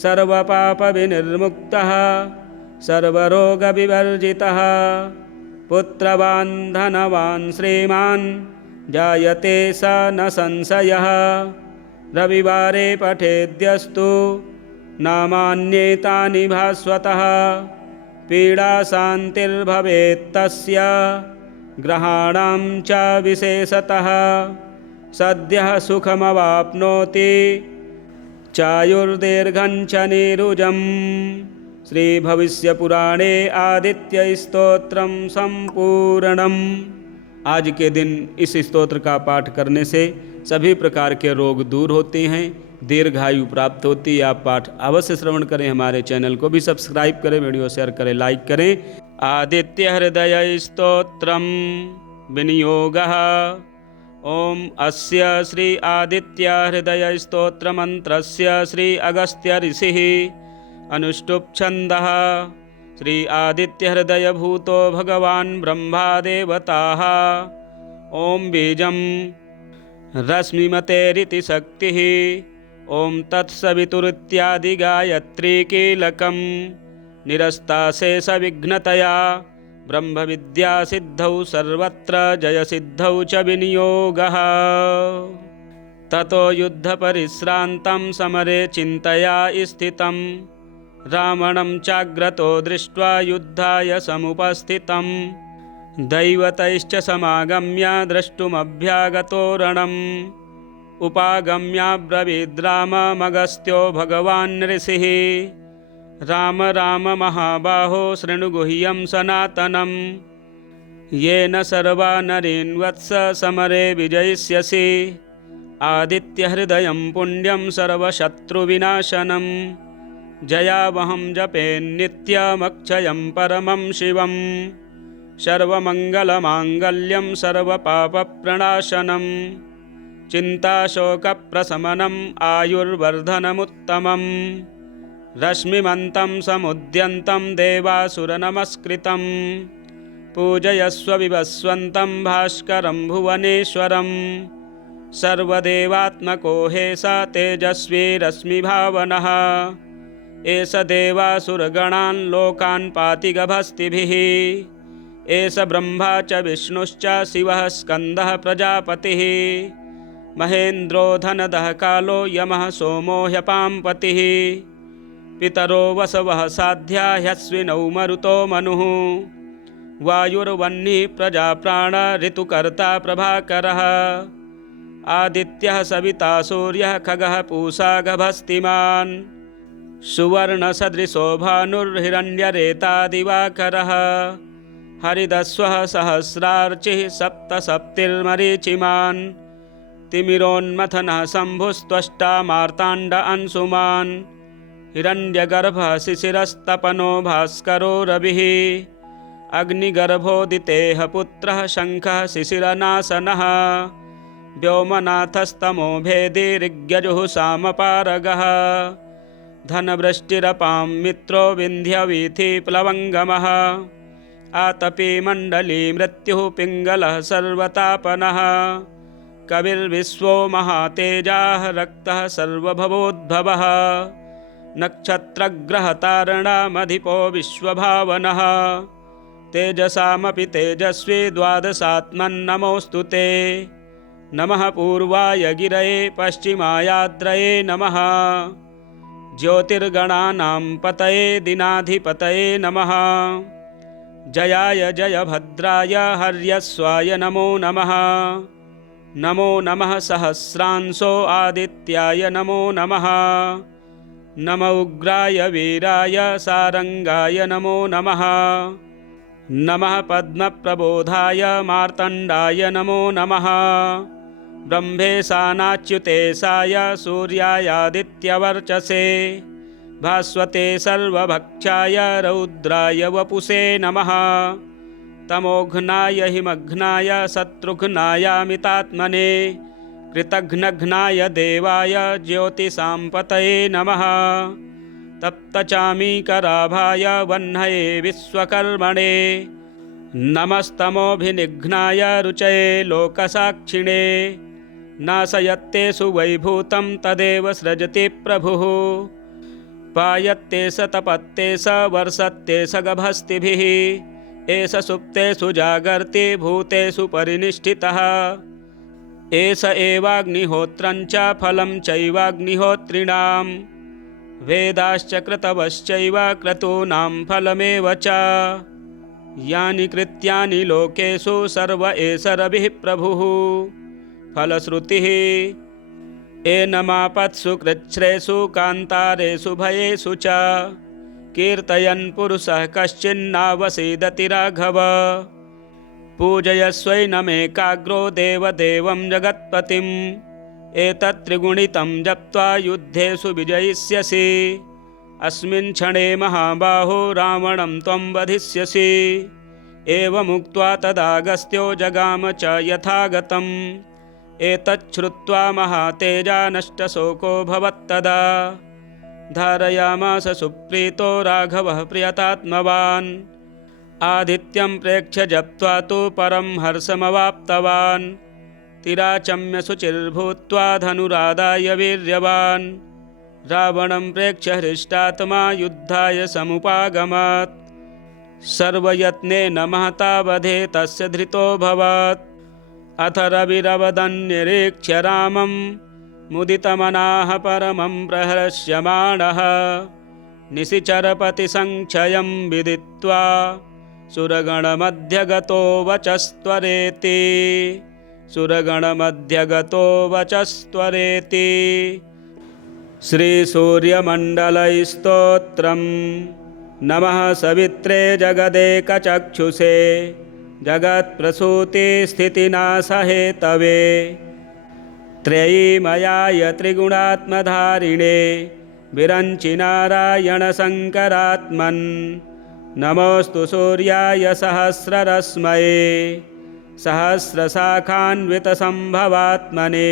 सर्वपापविनिर्मुक्तः सर्वरोगविवर्जितः पुत्रवान् धनवान् श्रीमान् जायते स न संशयः रविवारे पठेद्यस्तु नामान्येतानि भास्वतः पीडाशान्तिर्भवेत्तस्य ग्रहाणां च विशेषतः सद्यः सुखमवाप्नोति चायुर्दीर्घं च नीरुजम्। श्रीभविष्यपुराणे आदित्यस्तोत्रम संपूर्णम्। आज के दिन इस स्तोत्र का पाठ करने से सभी प्रकार के रोग दूर होते हैं, दीर्घायु प्राप्त होती है। आप पाठ अवश्य श्रवण करें। हमारे चैनल को भी सब्सक्राइब करें, वीडियो शेयर करें, लाइक करें। आदित्य हृदय स्तोत्रम विनियोगः। ओम अस्य श्री आदित्य हृदय स्तोत्र मंत्रस्य श्री अगस्त्य ऋषिः अनुष्टुप् छन्दः। श्री आदित्य हृदय भूतो भगवान् ब्रह्मा देवताः। ओम बीजं रश्मिमतेरिति शक्तिः। ओम तत्सवितुरित्यादि गायत्री कीलकं निरस्ताशेषविघ्नतया ब्रह्मविद्या सिद्धौ सर्वत्र जयसिद्धौ च विनियोगः। ततो युद्धपरिश्रान्तं समरे चिन्तया स्थितं रावणं चाग्रतो दृष्ट्वा युद्धाय समुपस्थितं दैवतैश्च समागम्य द्रष्टुमभ्यागतो रणम् उपागम्याब्रवीद्राममगस्त्यो भगवान् ऋषिः राम राम महाबाहो शृणु गुह्यं सनातनं येन सर्वा नरीन् वत्स समरे विजयिष्यसि आदित्यहृदयं पुण्यं सर्वशत्रुविनाशनं जयावहं जपेन्नित्यमक्षयं परमं शिवं सर्वमङ्गलमाङ्गल्यं सर्वपापप्रणाशनं चिन्ताशोकप्रशमनम् आयुर्वर्धनमुत्तमम् रश्मिमन्तं समुद्यन्तं देवासुरनमस्कृतं पूजयस्व विवस्वन्तं भास्करं भुवनेश्वरं सर्वदेवात्मको हेस तेजस्वी रश्मिभावनः एष देवासुरगणान् लोकान् पाति गभस्तिभिः एष ब्रह्मा च विष्णुश्च शिवः स्कन्दः प्रजापतिः महेन्द्रो धनदः कालो यमः सोमो ह्यपां पतिः पितरो वसवः साध्या ह्यश्विनौ मरुतो मनुः वायुर्वह्निः प्रजाप्राण ऋतुकर्ता प्रभाकरः आदित्यः सविता सूर्यः खगः पूषा गभस्तिमान् सुवर्णसदृशो भानुर्हिरण्यरेता दिवाकरः हरिदस्वः सहस्रार्चिः सप्तसप्तिर्मरीचिमान् तिमिरोन्मथनः शम्भुस्त्वष्टा मार्ताण्ड अंशुमान् हिरण्यगर्भः शिशिरस्तपनो भास्करो रविः अग्निगर्भोदितेः पुत्रः शङ्खः शिशिरनाशनः व्योमनाथस्तमो भेदी ऋग्यजुः सामपारगः धनवृष्टिरपां मित्रो विन्ध्यवीथिप्लवङ्गमः आतपी मण्डली मृत्युः पिङ्गलः सर्वतापनः कविर्विश्वो महातेजाः रक्तः सर्वभवोद्भवः नक्षत्रग्रहतारणामधिपो विश्वभावनः तेजसामपि तेजस्वी द्वादशात्मन्नमोऽस्तु ते नमः पूर्वाय गिरये पश्चिमायाद्रये नमः ज्योतिर्गणानां पतये दिनाधिपतये नमः जयाय जयभद्राय हर्यस्वाय नमो नमः नमो नमः सहस्रांशो आदित्याय नमो नमः नम उग्राय वीराय सारंगाय नमो नमः नमः पद्मप्रबोधाय मार्तण्डाय नमो नमः ब्रह्मेशानाच्युतेशाय सूर्यायादित्यवर्चसे भास्वते सर्वभक्षाय रौद्राय वपुषे नमः तमोघ्नाय हिमघ्नाय शत्रुघ्नायामितात्मने कृतघ्नघ्नाय देवाय ज्योतिषां नमः तप्तचामीकराभाय वह्नये विश्वकर्मणे नमस्तमोभिनिघ्नाय रुचये लोकसाक्षिणे नाशयत्तेषु वैभूतं तदेव सृजति प्रभुः पायत्तेष तपत्तेष वर्षत्तेष गभस्तिभिः एष सुप्तेषु जागर्ति भूतेषु परिनिष्ठितः एष एवाग्निहोत्रं च फलं चैवाग्निहोत्रिणां वेदाश्च क्रतवश्चैव क्रतूनां फलमेव च यानि कृत्यानि लोकेषु सर्व एष रविः प्रभुः फलश्रुतिः एनमापत्सु कृच्छ्रेषु कान्तारेषु भयेषु च कीर्तयन् पुरुषः कश्चिन्नावसीदति राघव पूजयस्वैनमेकाग्रो देवदेवं जगत्पतिम् एतत् त्रिगुणितं जप्त्वा युद्धेषु विजयिष्यसि अस्मिन् क्षणे महाबाहो रावणं त्वं वधिष्यसि एवमुक्त्वा तदागस्त्यो जगाम च यथागतम् एतच्छ्रुत्वा महातेजा नष्टशोको भवत्तदा धारयामास सुप्रीतो राघवः प्रियतात्मवान् आदित्यं प्रेक्ष्य जप्त्वा तु परं हर्षमवाप्तवान् तिराचम्य शुचिर्भूत्वा धनुरादाय वीर्यवान् रावणं प्रेक्ष्य हृष्टात्मा युद्धाय समुपागमत् सर्वयत्नेन महता वधे तस्य धृतोऽभवत् अथ रविरवदन्निरीक्ष्य रामं मुदितमनाः परमं प्रहर्ष्यमाणः निशिचरपतिसङ्क्षयं विदित्वा सुरगणमध्यगतो वचस्त्वरेति सुरगणमध्यगतो वचस्त्वरेति श्रीसूर्यमण्डलस्तोत्रम् नमः सवित्रे जगदेकचक्षुषे जगत्प्रसूतिस्थितिनाशहेतवे त्रयीमयाय त्रिगुणात्मधारिणे विरञ्चि नारायणशङ्करात्मन् नमोऽस्तु सूर्याय सहस्ररश्मये सहस्रशाखान्वितसम्भवात्मने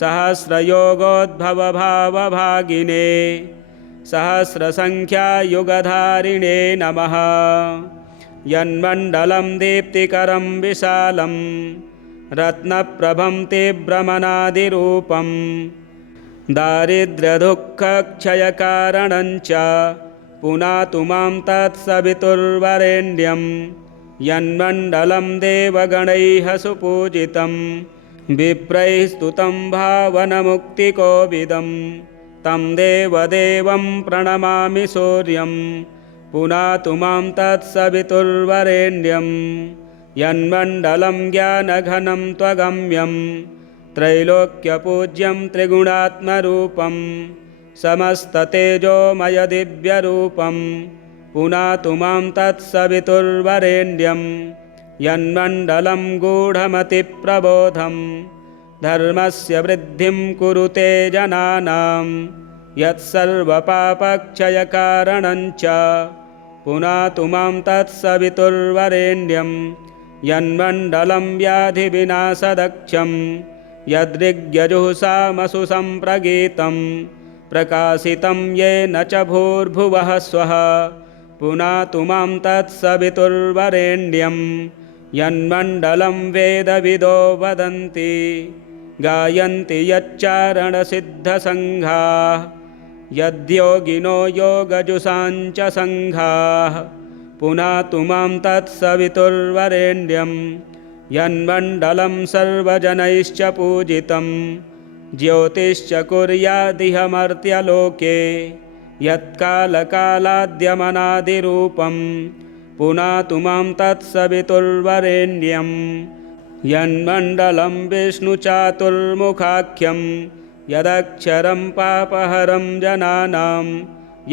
सहस्रयोगोद्भवभावभागिने सहस्रसङ्ख्यायुगधारिणे नमः। यन्मण्डलं दीप्तिकरं विशालं रत्नप्रभं तीव्रमनादिरूपं दारिद्र्यदुःखक्षयकारणं च पुनातु मां तत्सवितुर्वरेण्यं। यन्मण्डलं देवगणैः सुपूजितं विप्रैः स्तुतं भावनमुक्तिकोविदं तं देवदेवं प्रणमामि सूर्यं पुनातु मां तत्सवितुर्वरेण्यं। यन्मण्डलं ज्ञानघनं त्वगम्यं त्रैलोक्यपूज्यं त्रिगुणात्मरूपं समस्ततेजोमयदिव्यरूपं पुनातु मां तत्सवितुर्वरेण्यं। यन्मण्डलं गूढमतिप्रबोधं धर्मस्य वृद्धिं कुरुते जनानां यत्सर्वपापक्षयकारणं च पुनातु मां तत्सवितुर्वरेण्यं। यन्मण्डलं व्याधिविनाशदक्षं यदृग्यजुःसामसु सम्प्रगीतं प्रकाशितं येन च भूर्भुवः स्वः पुनातु मां तत्सवितुर्वरेण्यं। यन्मण्डलं वेदविदो वदन्ति गायन्ति यच्चारणसिद्धसङ्घाः यद्योगिनो योगजुषाञ्च सङ्घाः पुनातु मां तत्सवितुर्वरेण्यं। यन्मण्डलं सर्वजनैश्च पूजितं ज्योतिश्च कुर्यादिह मर्त्यलोके यत्कालकालाद्यमनादिरूपं पुनातु मां तत्सवितुर्वरेण्यं। यन्मण्डलं विष्णुचातुर्मुखाख्यं यदक्षरं पापहरं जनानां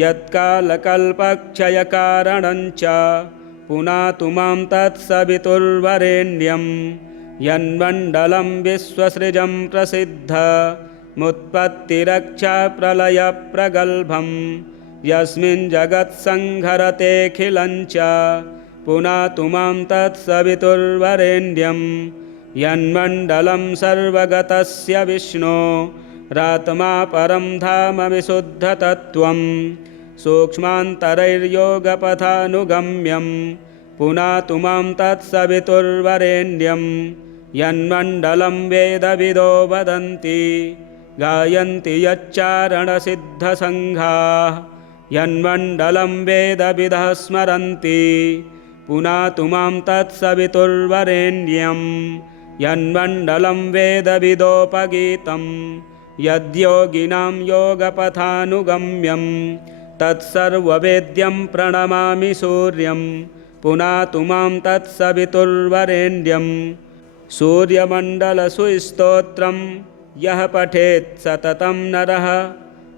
यत्कालकल्पक्षयकारणं च पुनातु मां तत्सवितुर्वरेण्यं। यन्मण्डलं विश्वसृजं प्रसिद्धमुत्पत्तिरक्षाप्रलयप्रगल्भं यस्मिन् जगत्संहरतेऽखिलं च पुनातु मां तत्सवितुर्वरेण्यं। यन्मण्डलं सर्वगतस्य विष्णो रात्मा परं धाम विशुद्धतत्त्वं सूक्ष्मान्तरैर्योगपथानुगम्यं पुनातु मां तत्सवितुर्वरेण्यं। यन्मण्डलं वेदविदो वदन्ति गायन्ति यच्चारणसिद्धसङ्घाः यन्मण्डलं वेदविदः स्मरन्ति पुनातु मां तत्सवितुर्वरेण्यं। यन्मण्डलं वेदविदोपगीतं यद्योगिनां योगपथानुगम्यं तत्सर्ववेद्यं प्रणमामि सूर्यं पुनातु मां तत्सवितुर्वरेण्यं। सूर्यमण्डलसुस्तोत्रं यः पठेत् सततं नरः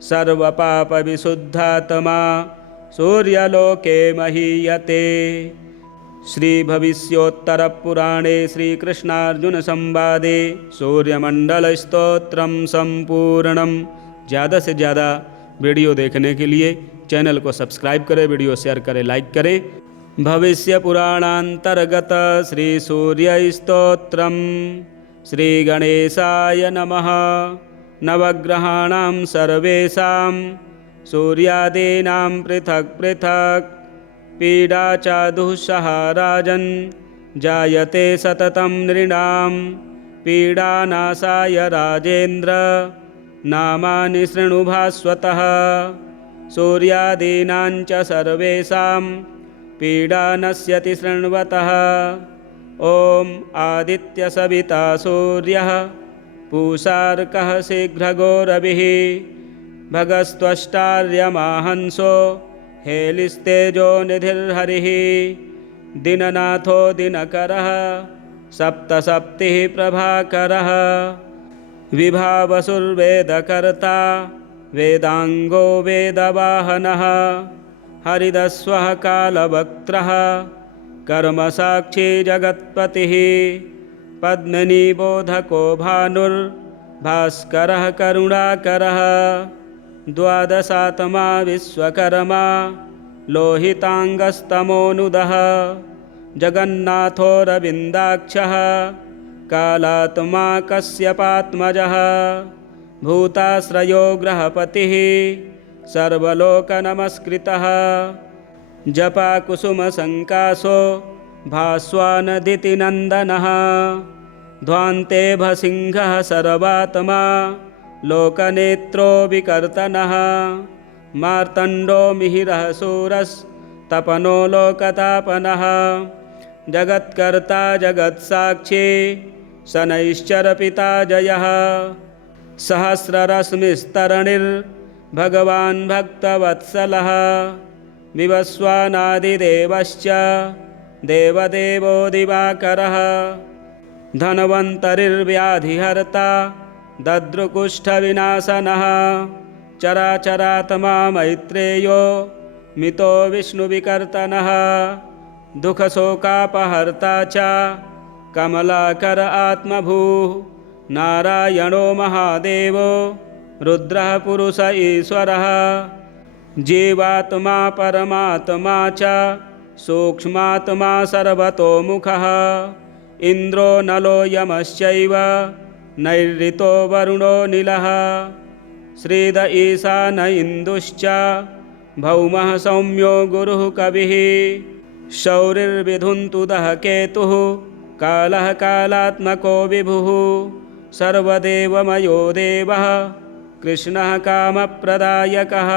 सर्वपापविशुद्धात्मा सूर्यलोके महीयते। श्रीभविष्योत्तरपुराणे श्रीकृष्णार्जुनसंवादे सूर्यमंडलस्तोत्रम संपूर्णम। ज़्यादा से ज़्यादा वीडियो देखने के लिए चैनल को सब्सक्राइब करें, वीडियो शेयर करें, लाइक करें। भविष्यपुराणान्तर्गत श्रीसूर्यस्तोत्रम। श्रीगणेशाय नमः। नवग्रहाणां सर्वेषां सूर्यादीनां पृथक् पृथक् पीडा च दुःसह राजन् जायते सततं नृणां पीडानाशाय राजेन्द्र नामानि शृणु भास्वतः। सूर्यादीनां च सर्वेषां पीडा नश्यति शृण्वतः। ॐ आदित्यसविता सूर्यः पूषार्कः शीघ्रगोरविः भगस्त्वष्टार्यमाहंसो हेलिस्तेजो निधिर्हरिः। दिननाथो दिनकरः सप्तसप्तिः प्रभाकरः। विभावसुर्वेदकर्ता वेदांगो वेदवाहनः। हरिदस्वः कालवक्त्रः कर्मसाक्षी जगत्पतिः। पद्मिनीबोधको भानुर्भास्करः करुणाकरः। द्वादशात्मा विश्वकर्मा लोहिताङ्गस्तमोनुदः जगन्नाथोऽरविन्दाक्षः कालात्मा कश्यपात्मजः भूताश्रयो ग्रहपतिः सर्वलोकनमस्कृतः जपाकुसुमसङ्कासो भास्वानदितिनन्दनः ध्वान्ते भसिंहः सर्वात्मा लोकनेत्रो विकर्तनः मार्तण्डो मिहिरः शूरस्तपनो लोकतापनः जगत्कर्ता जगत्साक्षी शनैश्चरपिता जयः सहस्ररश्मिस्तरणिर्भगवान् भक्तवत्सलः विवस्वानादिदेवश्च देवदेवो दिवाकरः धन्वन्तरिर्व्याधिहर्ता दद्रुकुष्ठविनाशनः चराचरात्मा मैत्रेयो मितो विष्णुविकर्तनः दुःखशोकापहर्ता च कमलाकर आत्मभूः नारायणो महादेवो रुद्रः पुरुष ईश्वरः जीवात्मा परमात्मा च सूक्ष्मात्मा सर्वतोमुखः इन्द्रो नलो यमश्चैव नैऋतो वरुणो नीलः श्रीद ईशान इन्दुश्च भौमः सौम्यो गुरुः कविः शौरिर्विधुन्तुदः केतुः कालः कालात्मको विभुः सर्वदेवमयो देवः कृष्णः कामप्रदायकः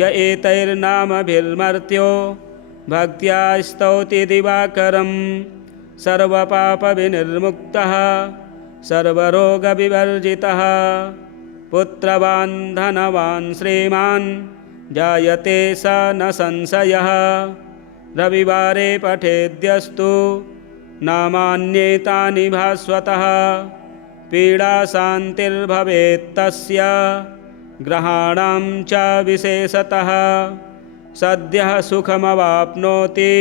य एतैर्नामभिर्मर्त्यो भक्त्या स्तौति दिवाकरं सर्वपापविनिर्मुक्तः सर्वरोगविवर्जितः पुत्रवान् धनवान् श्रीमान् जायते स न संशयः रविवारे पठेद्यस्तु नामान्येतानि भास्वतः पीडाशान्तिर्भवेत्तस्य ग्रहाणां च विशेषतः सद्यः सुखमवाप्नोति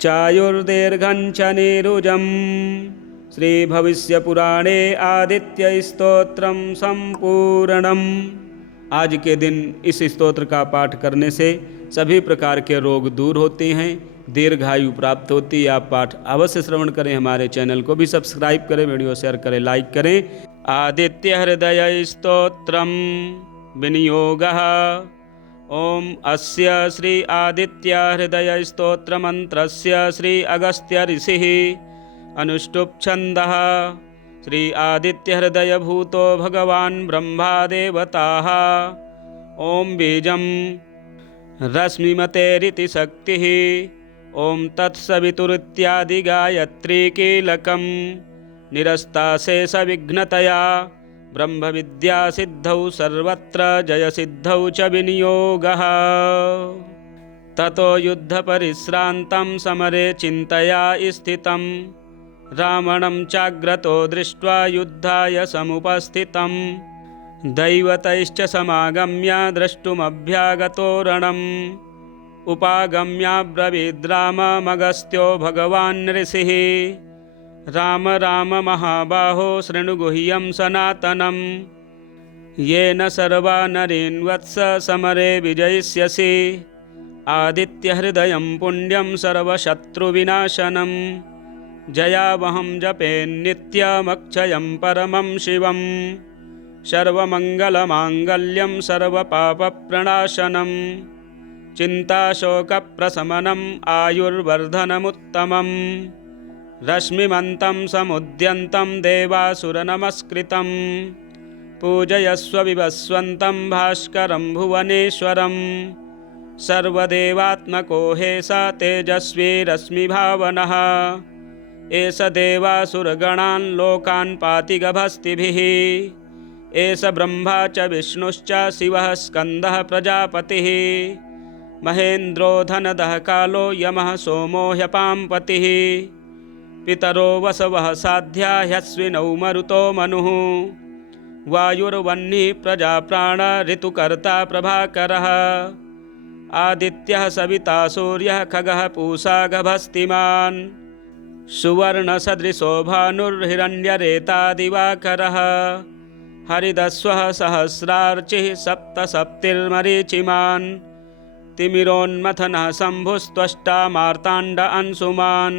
चायुर्दीर्घं च नीरुजम्। श्रीभविष्यपुराणे आदित्यस्तोत्रम संपूर्णम्। आज के दिन इस स्तोत्र का पाठ करने से सभी प्रकार के रोग दूर होते हैं, दीर्घायु प्राप्त होती है। आप पाठ अवश्य श्रवण करें। हमारे चैनल को भी सब्सक्राइब करें, वीडियो शेयर करें, लाइक करें। आदित्य हृदय स्तोत्रम विनियोगः। ओम अस्य श्री आदित्य हृदय स्तोत्र मंत्रस्य श्री अगस्त्य ऋषिः अनुष्टुप् छन्दः। श्री आदित्य हृदय भूतो भगवान् ब्रह्मा देवताः। ओम बीजं रश्मिमतेरिति शक्तिः। ओम तत्सवितुरित्यादि गायत्री कीलकं निरस्ताशेषविघ्नतया ब्रह्म विद्या सिद्धौ सर्वत्र जय सिद्धौ च विनियोगः। ततो युद्ध परिश्रान्तं समरे चिन्तया स्थितं रावणं चाग्रतो दृष्ट्वा युद्धाय समुपस्थितं दैवतैश्च समागम्य द्रष्टुमभ्यागतो रणम् उपागम्याब्रवीद्राममगस्त्यो भगवान् ऋषिः राम राम महाबाहो शृणुगुह्यं सनातनं येन सर्वा नरीन् वत्स समरे विजयिष्यसि आदित्यहृदयं पुण्यं सर्वशत्रुविनाशनं जयावहं जपेन्नित्यमक्षयं परमं शिवं सर्वमङ्गलमाङ्गल्यं सर्वपापप्रणाशनं चिन्ताशोकप्रशमनम् आयुर्वर्धनमुत्तमम् रश्मिमन्तं समुद्यन्तं देवासुरनमस्कृतं पूजयस्व विवस्वन्तं भास्करं भुवनेश्वरं सर्वदेवात्मको हेष तेजस्वी रश्मिभावनः एष देवासुरगणान् लोकान् पाति गभस्तिभिः एष ब्रह्मा च विष्णुश्च शिवः स्कन्दः प्रजापतिः महेन्द्रो धनदः कालो यमः सोमो ह्यपाम्पतिः पितरो वसवः साध्या ह्यश्विनौ मरुतो मनुः वायुर्वह्निः प्रजाप्राण ऋतुकर्ता प्रभाकरः आदित्यः सविता सूर्यः खगः पूषा गभस्तिमान् सुवर्णसदृशो भानुर्हिरण्यरेता दिवाकरः हरिदस्वः सहस्रार्चिः सप्तसप्तिर्मरीचिमान् तिमिरोन्मथनः शम्भुस्त्वष्टा मार्ताण्ड अंशुमान्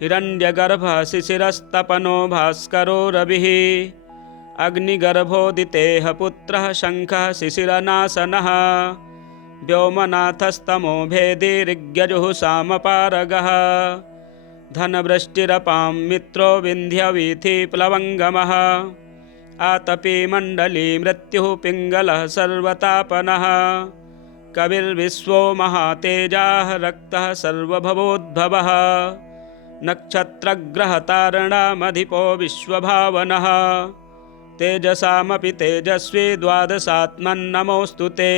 हिरण्यगर्भः शिशिरस्तपनो भास्करो रविः अग्निगर्भोदितेः पुत्रः शङ्खः शिशिरनाशनः व्योमनाथस्तमो भेदी ऋग्यजुः सामपारगः धनवृष्टिरपां मित्रो विन्ध्यवीथिप्लवङ्गमः आतपी मण्डली मृत्युः पिङ्गलः सर्वतापनः कविर्विश्वो महातेजाः रक्तः सर्वभवोद्भवः नक्षत्रग्रहतारणामधिपो विश्वभावनः तेजसामपि तेजस्वी द्वादशात्मन्नमोऽस्तु ते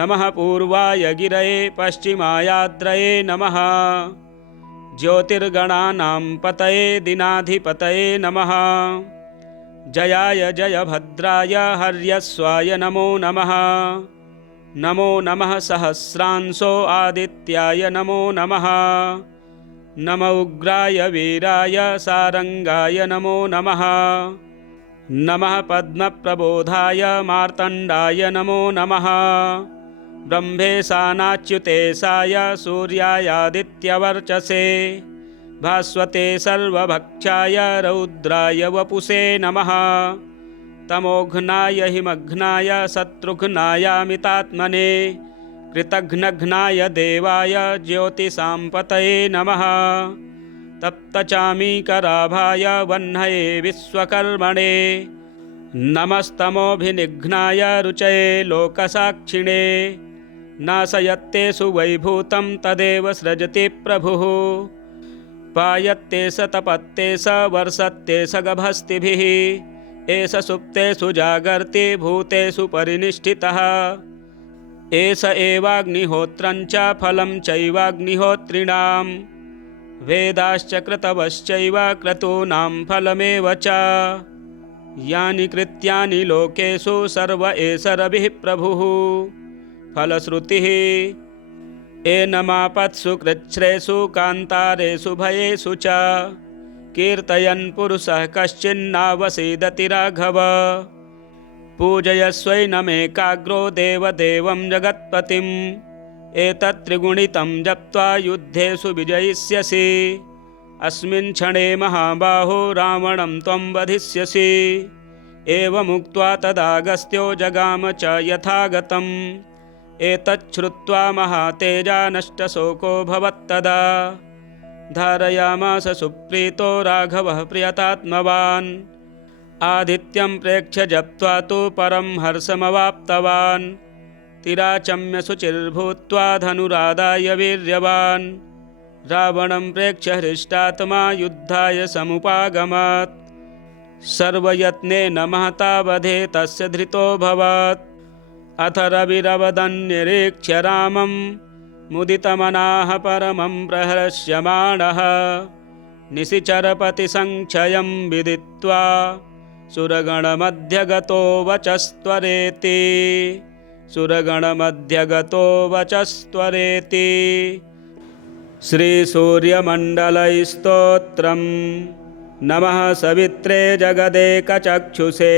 नमः पूर्वाय गिरये पश्चिमायाद्रये नमः ज्योतिर्गणानां पतये दिनाधिपतये नमः जयाय जयभद्राय हर्यस्वाय नमो नमः नमो नमः सहस्रांशो आदित्याय नमो नमः नम उग्राय वीराय सारंगाय नमो नमः नमः पद्मप्रबोधाय मार्तण्डाय नमो नमः ब्रह्मेशानाच्युतेशाय सूर्यायादित्यवर्चसे भास्वते सर्वभक्षाय रौद्राय वपुषे नमः तमोघ्नाय हिमघ्नाय शत्रुघ्नायामितात्मने कृतघ्नघ्नाय देवाय ज्योतिषाम्पतये नमः तप्तचामीकराभाय वह्नये विश्वकर्मणे नमस्तमोभिनिघ्नाय रुचये लोकसाक्षिणे नाशयत्तेषु वैभूतं तदेव सृजति प्रभुः पायत्ते स तपत्ते स वर्षत्ते स गभस्तिभिः एष सुप्तेषु जागर्ति भूतेषु परिनिष्ठितः एष एवाग्निहोत्रं च फलं चैवाग्निहोत्रिणां वेदाश्च क्रतवश्चैव क्रतूनां फलमेव च यानि कृत्यानि लोकेषु सर्व एष रविः प्रभुः फलश्रुतिः एनमापत्सु कृच्छ्रेषु कान्तारेषु भयेषु च कीर्तयन् पुरुषः कश्चिन्नावसीदति राघव पूजयस्वैनमेकाग्रो देवदेवं जगत्पतिम् एतत् त्रिगुणितं जप्त्वा युद्धेषु विजयिष्यसि अस्मिन् क्षणे महाबाहो रावणं त्वं वधिष्यसि एवमुक्त्वा तदागस्त्यो जगाम च यथागतम् एतच्छ्रुत्वा महातेजा नष्टशोको भवत्तदा धारयामास सुप्रीतो राघवः प्रियतात्मवान् आदित्यं प्रेक्ष्य जप्त्वा तु परं हर्षमवाप्तवान् तिराचम्य शुचिर्भूत्वा धनुरादाय वीर्यवान् रावणं प्रेक्ष्य हृष्टात्मा युद्धाय समुपागमत् सर्वयत्नेन महता वधे तस्य धृतोऽभवत् अथ रविरवदन्निरीक्ष्य रामं मुदितमनाः परमं प्रहर्ष्यमाणः निशिचरपतिसङ्क्षयं विदित्वा सुरगणमध्यगतो वचस्त्वरेति सुरगणमध्यगतो वचस्त्वरेति श्रीसूर्यमण्डलस्तोत्रम् नमः सवित्रे जगदेकचक्षुषे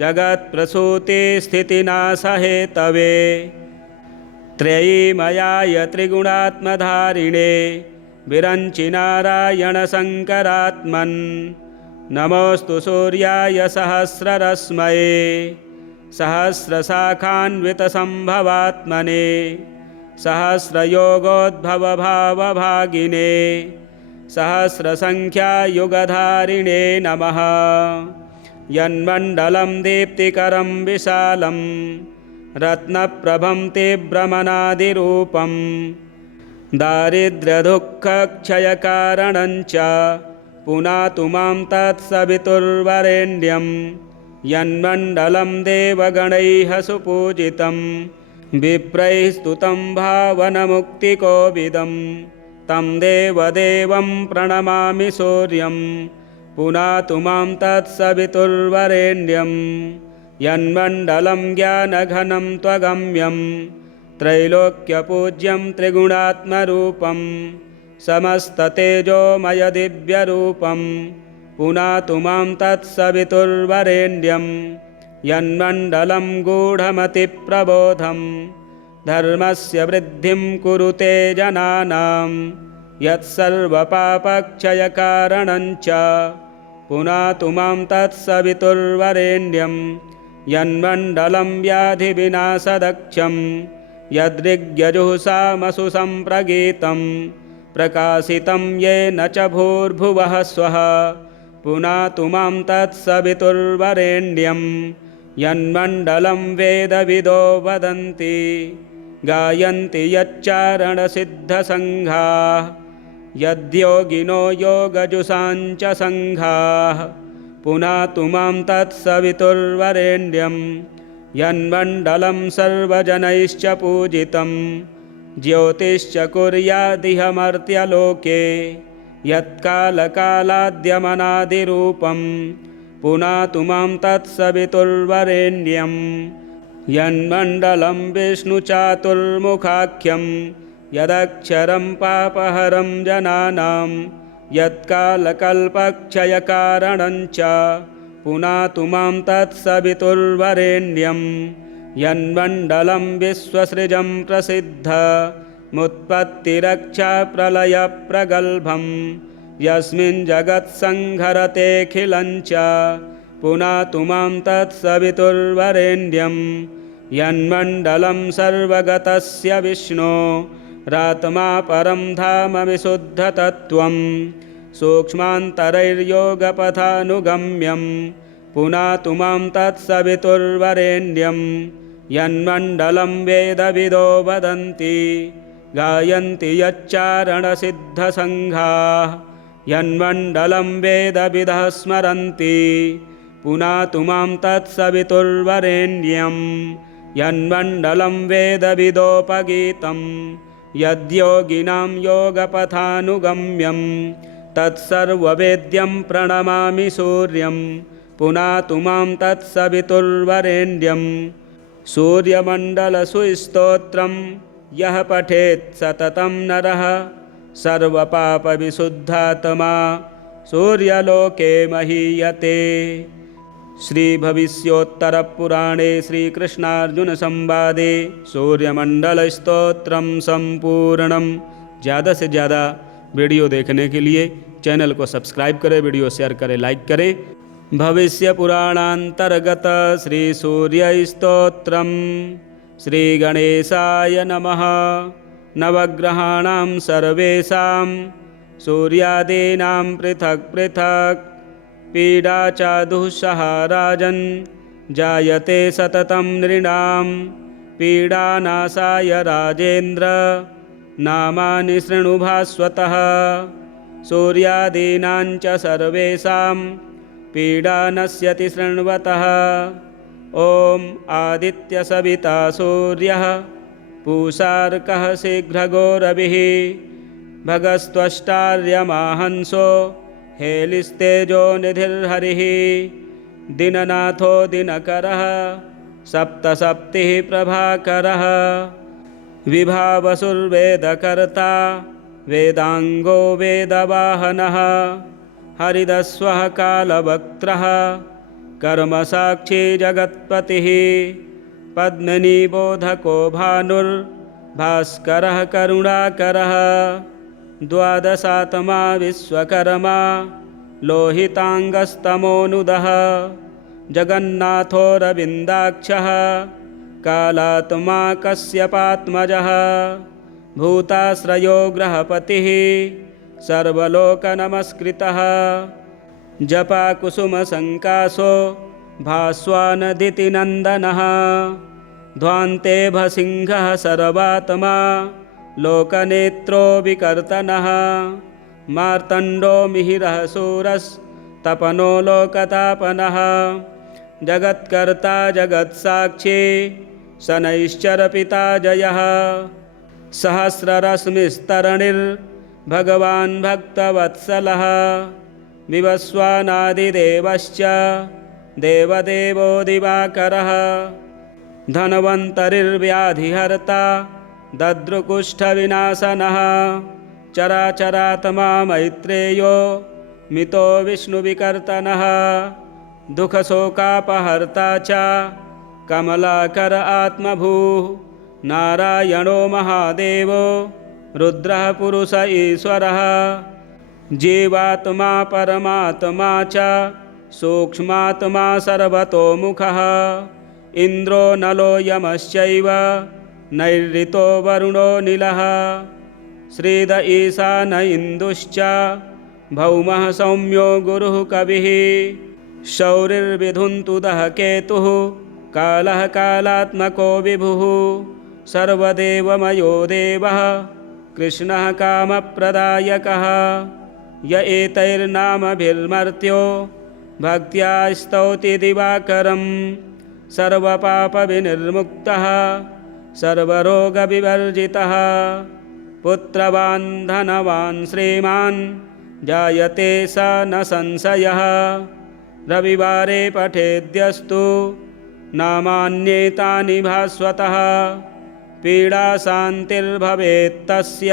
जगत्प्रसूतिस्थितिनाशहेतवे त्रयीमयाय त्रिगुणात्मधारिणे विरञ्चिनारायणशङ्करात्मन् नमोऽस्तु सूर्याय सहस्ररश्मये सहस्रशाखान्वितसम्भवात्मने सहस्रयोगोद्भवभावभागिने सहस्रसङ्ख्यायुगधारिणे नमः यन्मण्डलं दीप्तिकरं विशालं रत्नप्रभं तीव्रमनादिरूपं दारिद्र्यदुःखक्षयकारणं च पुनातु मां तत्सवितुर्वरेण्यं यन्मण्डलं देवगणैः सुपूजितं विप्रैः स्तुतं भावनमुक्तिकोविदं तं देवदेवं प्रणमामि सूर्यं पुनातु मां तत्सवितुर्वरेण्यं यन्मण्डलं ज्ञानघनं त्वगम्यं त्रैलोक्यपूज्यं त्रिगुणात्मरूपं समस्ततेजोमयदिव्यरूपं पुनातु मां तत्सवितुर्वरेण्यं यन्मण्डलं गूढमतिप्रबोधं धर्मस्य वृद्धिं कुरुते जनानां यत्सर्वपापक्षयकारणञ्च पुनातु मां तत्सवितुर्वरेण्यं यन्मण्डलं व्याधिविनाशदक्षं यदृग्यजुःसामसु सम्प्रगीतं प्रकाशितं येन च भूर्भुवः स्वः पुनातु मां तत्सवितुर्वरेण्यं यन्मण्डलं वेदविदो वदन्ति गायन्ति यच्चारणसिद्धसङ्घाः यद्योगिनो योगजुषाञ्च सङ्घाः पुनातु मां तत्सवितुर्वरेण्यं यन्मण्डलं सर्वजनैश्च पूजितं ज्योतिश्च कुर्यादिह मर्त्यलोके यत्कालकालाद्यमनादिरूपं पुनातु मां तत्सवितुर्वरेण्यं यन्मण्डलं विष्णुचातुर्मुखाख्यं यदक्षरं पापहरं जनानां यत्कालकल्पक्षयकारणञ्च पुनातु मां तत्सवितुर्वरेण्यं यन्मण्डलं विश्वसृजं प्रसिद्धमुत्पत्तिरक्षाप्रलयप्रगल्भं यस्मिन् जगत्संहरतेऽखिलञ्च पुनातु मां तत्सवितुर्वरेण्यं यन्मण्डलं सर्वगतस्य विष्णो रात्मा परं धाम विशुद्धतत्त्वं सूक्ष्मान्तरैर्योगपथानुगम्यं पुनातु मां तत्सवितुर्वरेण्यं यन्मण्डलं वेदविदो वदन्ति गायन्ति यच्चारणसिद्धसङ्घाः यन्मण्डलं वेदविदः स्मरन्ति पुनातु मां तत्सवितुर्वरेण्यं यन्मण्डलं वेदविदोपगीतं यद्योगिनां योगपथानुगम्यं तत्सर्ववेद्यं प्रणमामि सूर्यं पुनातु मां तत्सवितुर्वरेण्यं सूर्यमण्डलसुस्तोत्रं यः पठेत् सततं नरः सर्वपापविशुद्धात्मा सूर्यलोके महीयते। श्रीभविष्योत्तरपुराणे श्रीकृष्णार्जुनसंवादे सूर्यमंडलस्तोत्रम संपूर्णम। ज़्यादा से ज़्यादा वीडियो देखने के लिए चैनल को सब्सक्राइब करें, वीडियो शेयर करें, लाइक करें। भविष्य पुराणांतर्गत श्री सूर्यस्तोत्रम। श्री गणेशाय नमः। नवग्रहाणां सर्वेषां सूर्यादीनां पृथक् पृथक् पीडा च दुःसह राजन् जायते सततं नृणां पीडानाशाय राजेन्द्र नामानि शृणु भास्वतः। सूर्यादीनां च सर्वेषां पीडा नश्यति शृण्वतः। ॐ आदित्यसविता सूर्यः पूषार्कः शीघ्रगोरविः भगस्त्वष्टार्यमाहंसो हेलिस्तेजो निधिर्हरिः। दिननाथो दिनकरः सप्तसप्तिः प्रभाकरः। विभावसुर्वेदकर्ता वेदांगो वेदवाहनः। हरिदस्वः कालवक्त्रः कर्मसाक्षी जगत्पतिः। पद्मिनीबोधको भानुर्भास्करः करुणाकरः। द्वादशात्मा विश्वकर्मा लोहितांगस्तमोनुदः। जगन्नाथोरविन्दाक्षः कालात्मा कश्यपात्मजः। भूताश्रयो ग्रहपतिः सर्वलोकनमस्कृतः। जपाकुसुमसङ्काशो भास्वानदितिनन्दनः। ध्वान्ते भसिंहः सर्वात्मा लोकनेत्रो विकर्तनः। मार्तण्डो मिहिरः शूरस्तपनो लोकतापनः। जगत्कर्ता जगत्साक्षी शनैश्चरपिता जयः। सहस्ररश्मिस्तरणिर्भगवान् भक्तवत्सलः। विवस्वानादिदेवश्च देवदेवो दिवाकरः। धन्वन्तरिर्व्याधिहर्ता दद्रुकुष्ठविनाशनः। चराचरात्मा मैत्रेयो मितो विष्णुविकर्तनः। दुःखशोकापहर्ता च कमलाकर आत्मभूः नारायणो महादेवो रुद्रः पुरुष ईश्वरः जीवात्मा परमात्मा च सूक्ष्मात्मा सर्वतोमुखः इन्द्रो नलो यमश्चैव नैऋतो वरुणो नीलः श्रीद ईशान इन्दुश्च भौमः सौम्यो गुरुः कविः शौरिर्विधुन्तुदः केतुः कालः कालात्मको विभुः सर्वदेवमयो देवः कृष्णः कामप्रदायकः य एतैर्नामभिर्मर्त्यो भक्त्या स्तौति दिवाकरं सर्वपापविनिर्मुक्तः सर्वरोगविवर्जितः पुत्रवान् धनवान् श्रीमान् जायते स न संशयः रविवारे पठेद्यस्तु नामान्येतानि भास्वतः पीडा शान्तिर्भवेत्तस्य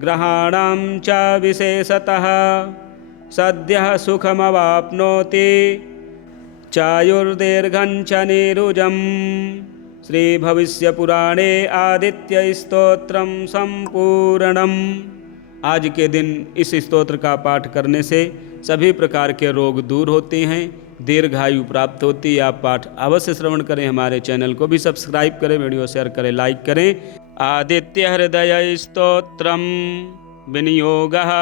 ग्रहाणां च विशेषतः सद्यः सुखमवाप्नोति चायुर्दीर्घं च नीरुजम्। श्री भविष्यपुराणे आदित्य स्तोत्रम संपूर्णम। आज के दिन इस स्तोत्र का पाठ करने से सभी प्रकार के रोग दूर होते हैं, दीर्घायु प्राप्त होती है। आप पाठ अवश्य श्रवण करें, हमारे चैनल को भी सब्सक्राइब करें, वीडियो शेयर करें, लाइक करें। आदित्य हृदय स्तोत्रम विनियोगः।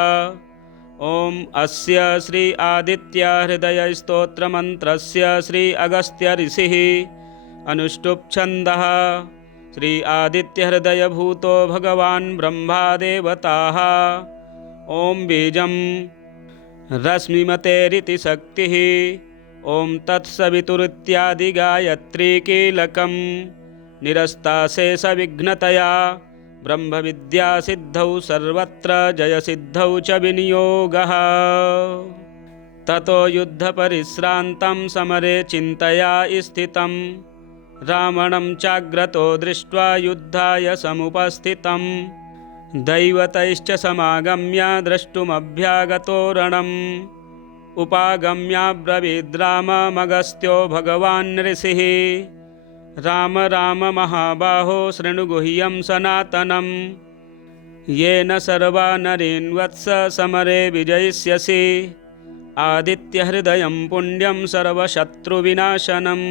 ओम अस्य श्री आदित्य हृदय स्तोत्र मंत्रस्य श्री अगस्त्य ऋषिः अनुष्टुप् छन्दः। श्री आदित्य हृदय भूतो भगवान् ब्रह्मा देवताः। ओम बीजं रश्मिमतेरिति शक्तिः। ओम तत्सवितुरित्यादि गायत्री कीलकं निरस्ताशेषविघ्नतया ब्रह्म विद्या सिद्धौ सर्वत्र जय सिद्धौ च विनियोगः। ततो युद्ध परिश्रान्तं समरे चिन्तया स्थितं रावणं चाग्रतो दृष्ट्वा युद्धाय समुपस्थितं दैवतैश्च समागम्य द्रष्टुमभ्यागतो रणम् उपागम्याब्रवीद्राममगस्त्यो भगवान् ऋषिः राम राम महाबाहो शृणुगुह्यं सनातनं येन सर्वा नरीन् वत्स समरे विजयिष्यसि आदित्यहृदयं पुण्यं सर्वशत्रुविनाशनं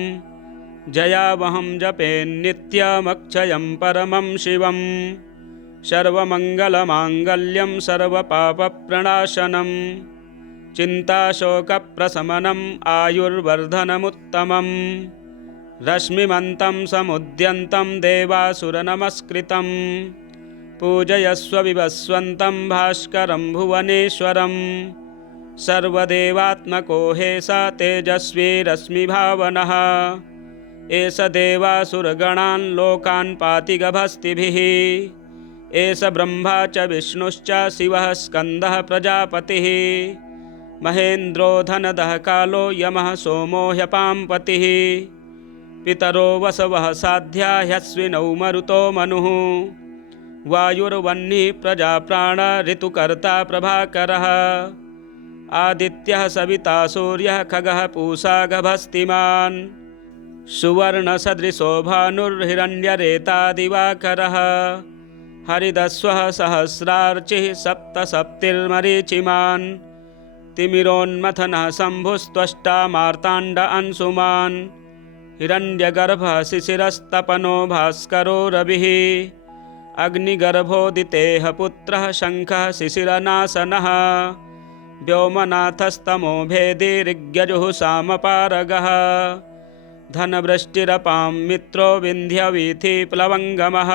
जयावहं जपेन्नित्यमक्षयं परमं शिवं सर्वमङ्गलमाङ्गल्यं सर्वपापप्रणाशनं चिन्ताशोकप्रशमनम् आयुर्वर्धनमुत्तमम् रश्मिमन्तं समुद्यन्तं देवासुरनमस्कृतं पूजयस्व विवस्वन्तं भास्करं भुवनेश्वरं सर्वदेवात्मको हेष तेजस्वी रश्मिभावनः एष देवासुरगणान् लोकान् पाति गभस्तिभिः एष ब्रह्मा च विष्णुश्च शिवः स्कन्दः प्रजापतिः महेन्द्रो धनदः कालो यमः सोमो ह्यपाम्पतिः पितरो वसवः साध्या ह्यश्विनौ मरुतो मनुः वायुर्वह्निः प्रजाप्राण ऋतुकर्ता प्रभाकरः आदित्यः सविता सूर्यः खगः पूषा गभस्तिमान् सुवर्णसदृशो भानुर्हिरण्यरेता दिवाकरः हरिदस्वः सहस्रार्चिः सप्तसप्तिर्मरीचिमान् तिमिरोन्मथनः शम्भुस्त्वष्टा मार्ताण्ड अंशुमान् हिरण्यगर्भः शिशिरस्तपनो भास्करो रविः अग्निगर्भोदितेः पुत्रः शङ्खः शिशिरनाशनः व्योमनाथस्तमो भेदी ऋग्यजुः सामपारगः धनवृष्टिरपां मित्रो विन्ध्यवीथिप्लवङ्गमः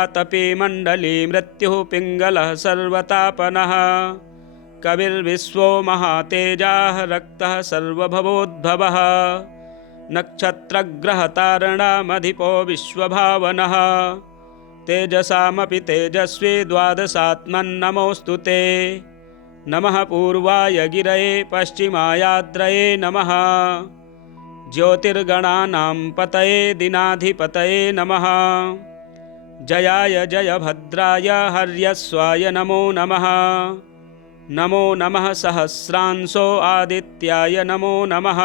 आतपी मण्डली मृत्युः पिङ्गलः सर्वतापनः कविर्विश्वो महातेजाः रक्तः सर्वभवोद्भवः नक्षत्रग्रहतारणामधिपो विश्वभावनः तेजसामपि तेजस्वी द्वादशात्मन्नमोऽस्तु ते नमः पूर्वाय गिरये पश्चिमायाद्रये नमः ज्योतिर्गणानां पतये दिनाधिपतये नमः जयाय जयभद्राय हर्यस्वाय नमो नमः नमो नमः सहस्रांशो आदित्याय नमो नमः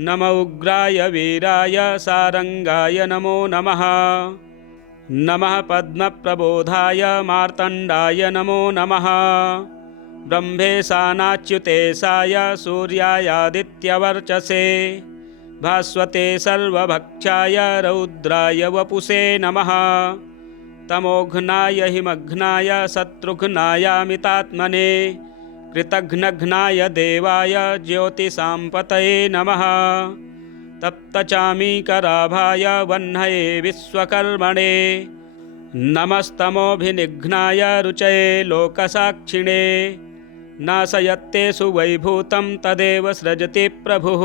नम उग्राय वीराय सारंगाय नमो नमः। नमः पद्मप्रबोधाय मार्तण्डाय नमो नमः। ब्रह्मेशानाच्युतेशाय सूर्यायादित्यवर्चसे भास्वते सर्वभक्षाय रौद्राय वपुषे नमः। तमोघ्नाय हिमघ्नाय शत्रुघ्नायामितात्मने कृतघ्नघ्नाय देवाय ज्योतिषाम्पतये नमः। तप्तचामीकराभाय वह्नये विश्वकर्मणे नमस्तमोभिनिघ्नाय रुचये लोकसाक्षिणे। नाशयत्तेषु वैभूतं तदेव सृजति प्रभुः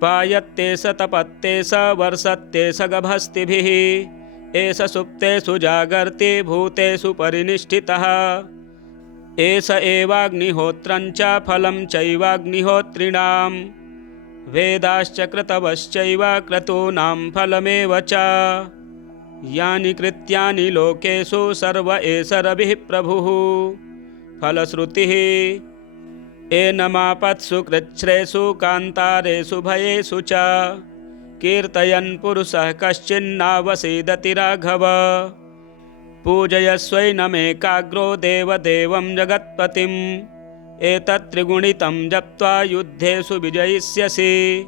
पायत्ते स तपत्ते स वर्षत्ते स गभस्तिभिः। एष सुप्तेषु जागर्ति भूतेषु परिनिष्ठितः। एष एवाग्निहोत्रं च फलं चैवाग्निहोत्रिणां वेदाश्च क्रतवश्चैव क्रतूनां फलमेव च। यानि कृत्यानि लोकेषु सर्व एष रविः प्रभुः फलश्रुतिः। एनमापत्सु कृच्छ्रेषु कान्तारेषु भयेषु च कीर्तयन् पुरुषः कश्चिन्नावसीदति राघव। पूजयस्वैनमेकाग्रो देवदेवं जगत्पतिम् एतत् त्रिगुणितं जप्त्वा युद्धेषु विजयिष्यसि।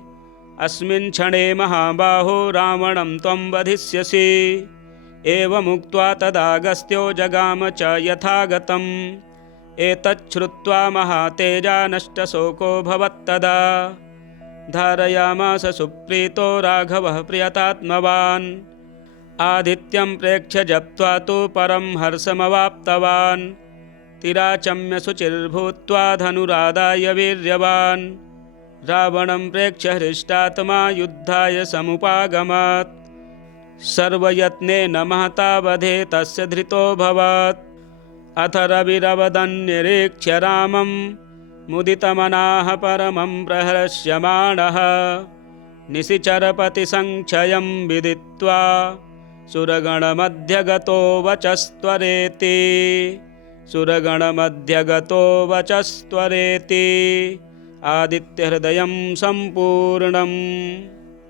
अस्मिन् क्षणे महाबाहो रावणं त्वं वधिष्यसि। एवमुक्त्वा तदागस्त्यो जगाम च यथागतम्। एतच्छ्रुत्वा महातेजा नष्टशोको भवत्तदा। धारयामास सुप्रीतो राघवः प्रियतात्मवान्। आदित्यं प्रेक्ष्य जप्त्वा तु परं हर्षमवाप्तवान्। तिराचम्य शुचिर्भूत्वा धनुरादाय वीर्यवान्। रावणं प्रेक्ष्य हृष्टात्मा युद्धाय समुपागमत्। सर्वयत्नेन महता वधे तस्य धृतोऽभवत्। अथ रविरवदन्निरीक्ष्य रामं मुदितमनाः परमं प्रहर्ष्यमाणः। निशिचरपतिसङ्क्षयं विदित्वा सुरगणमध्यगतो वचस्त्वरेति। सुरगणमध्यगतो वचस्त्वरेति। आदित्यहृदयं सम्पूर्णम्।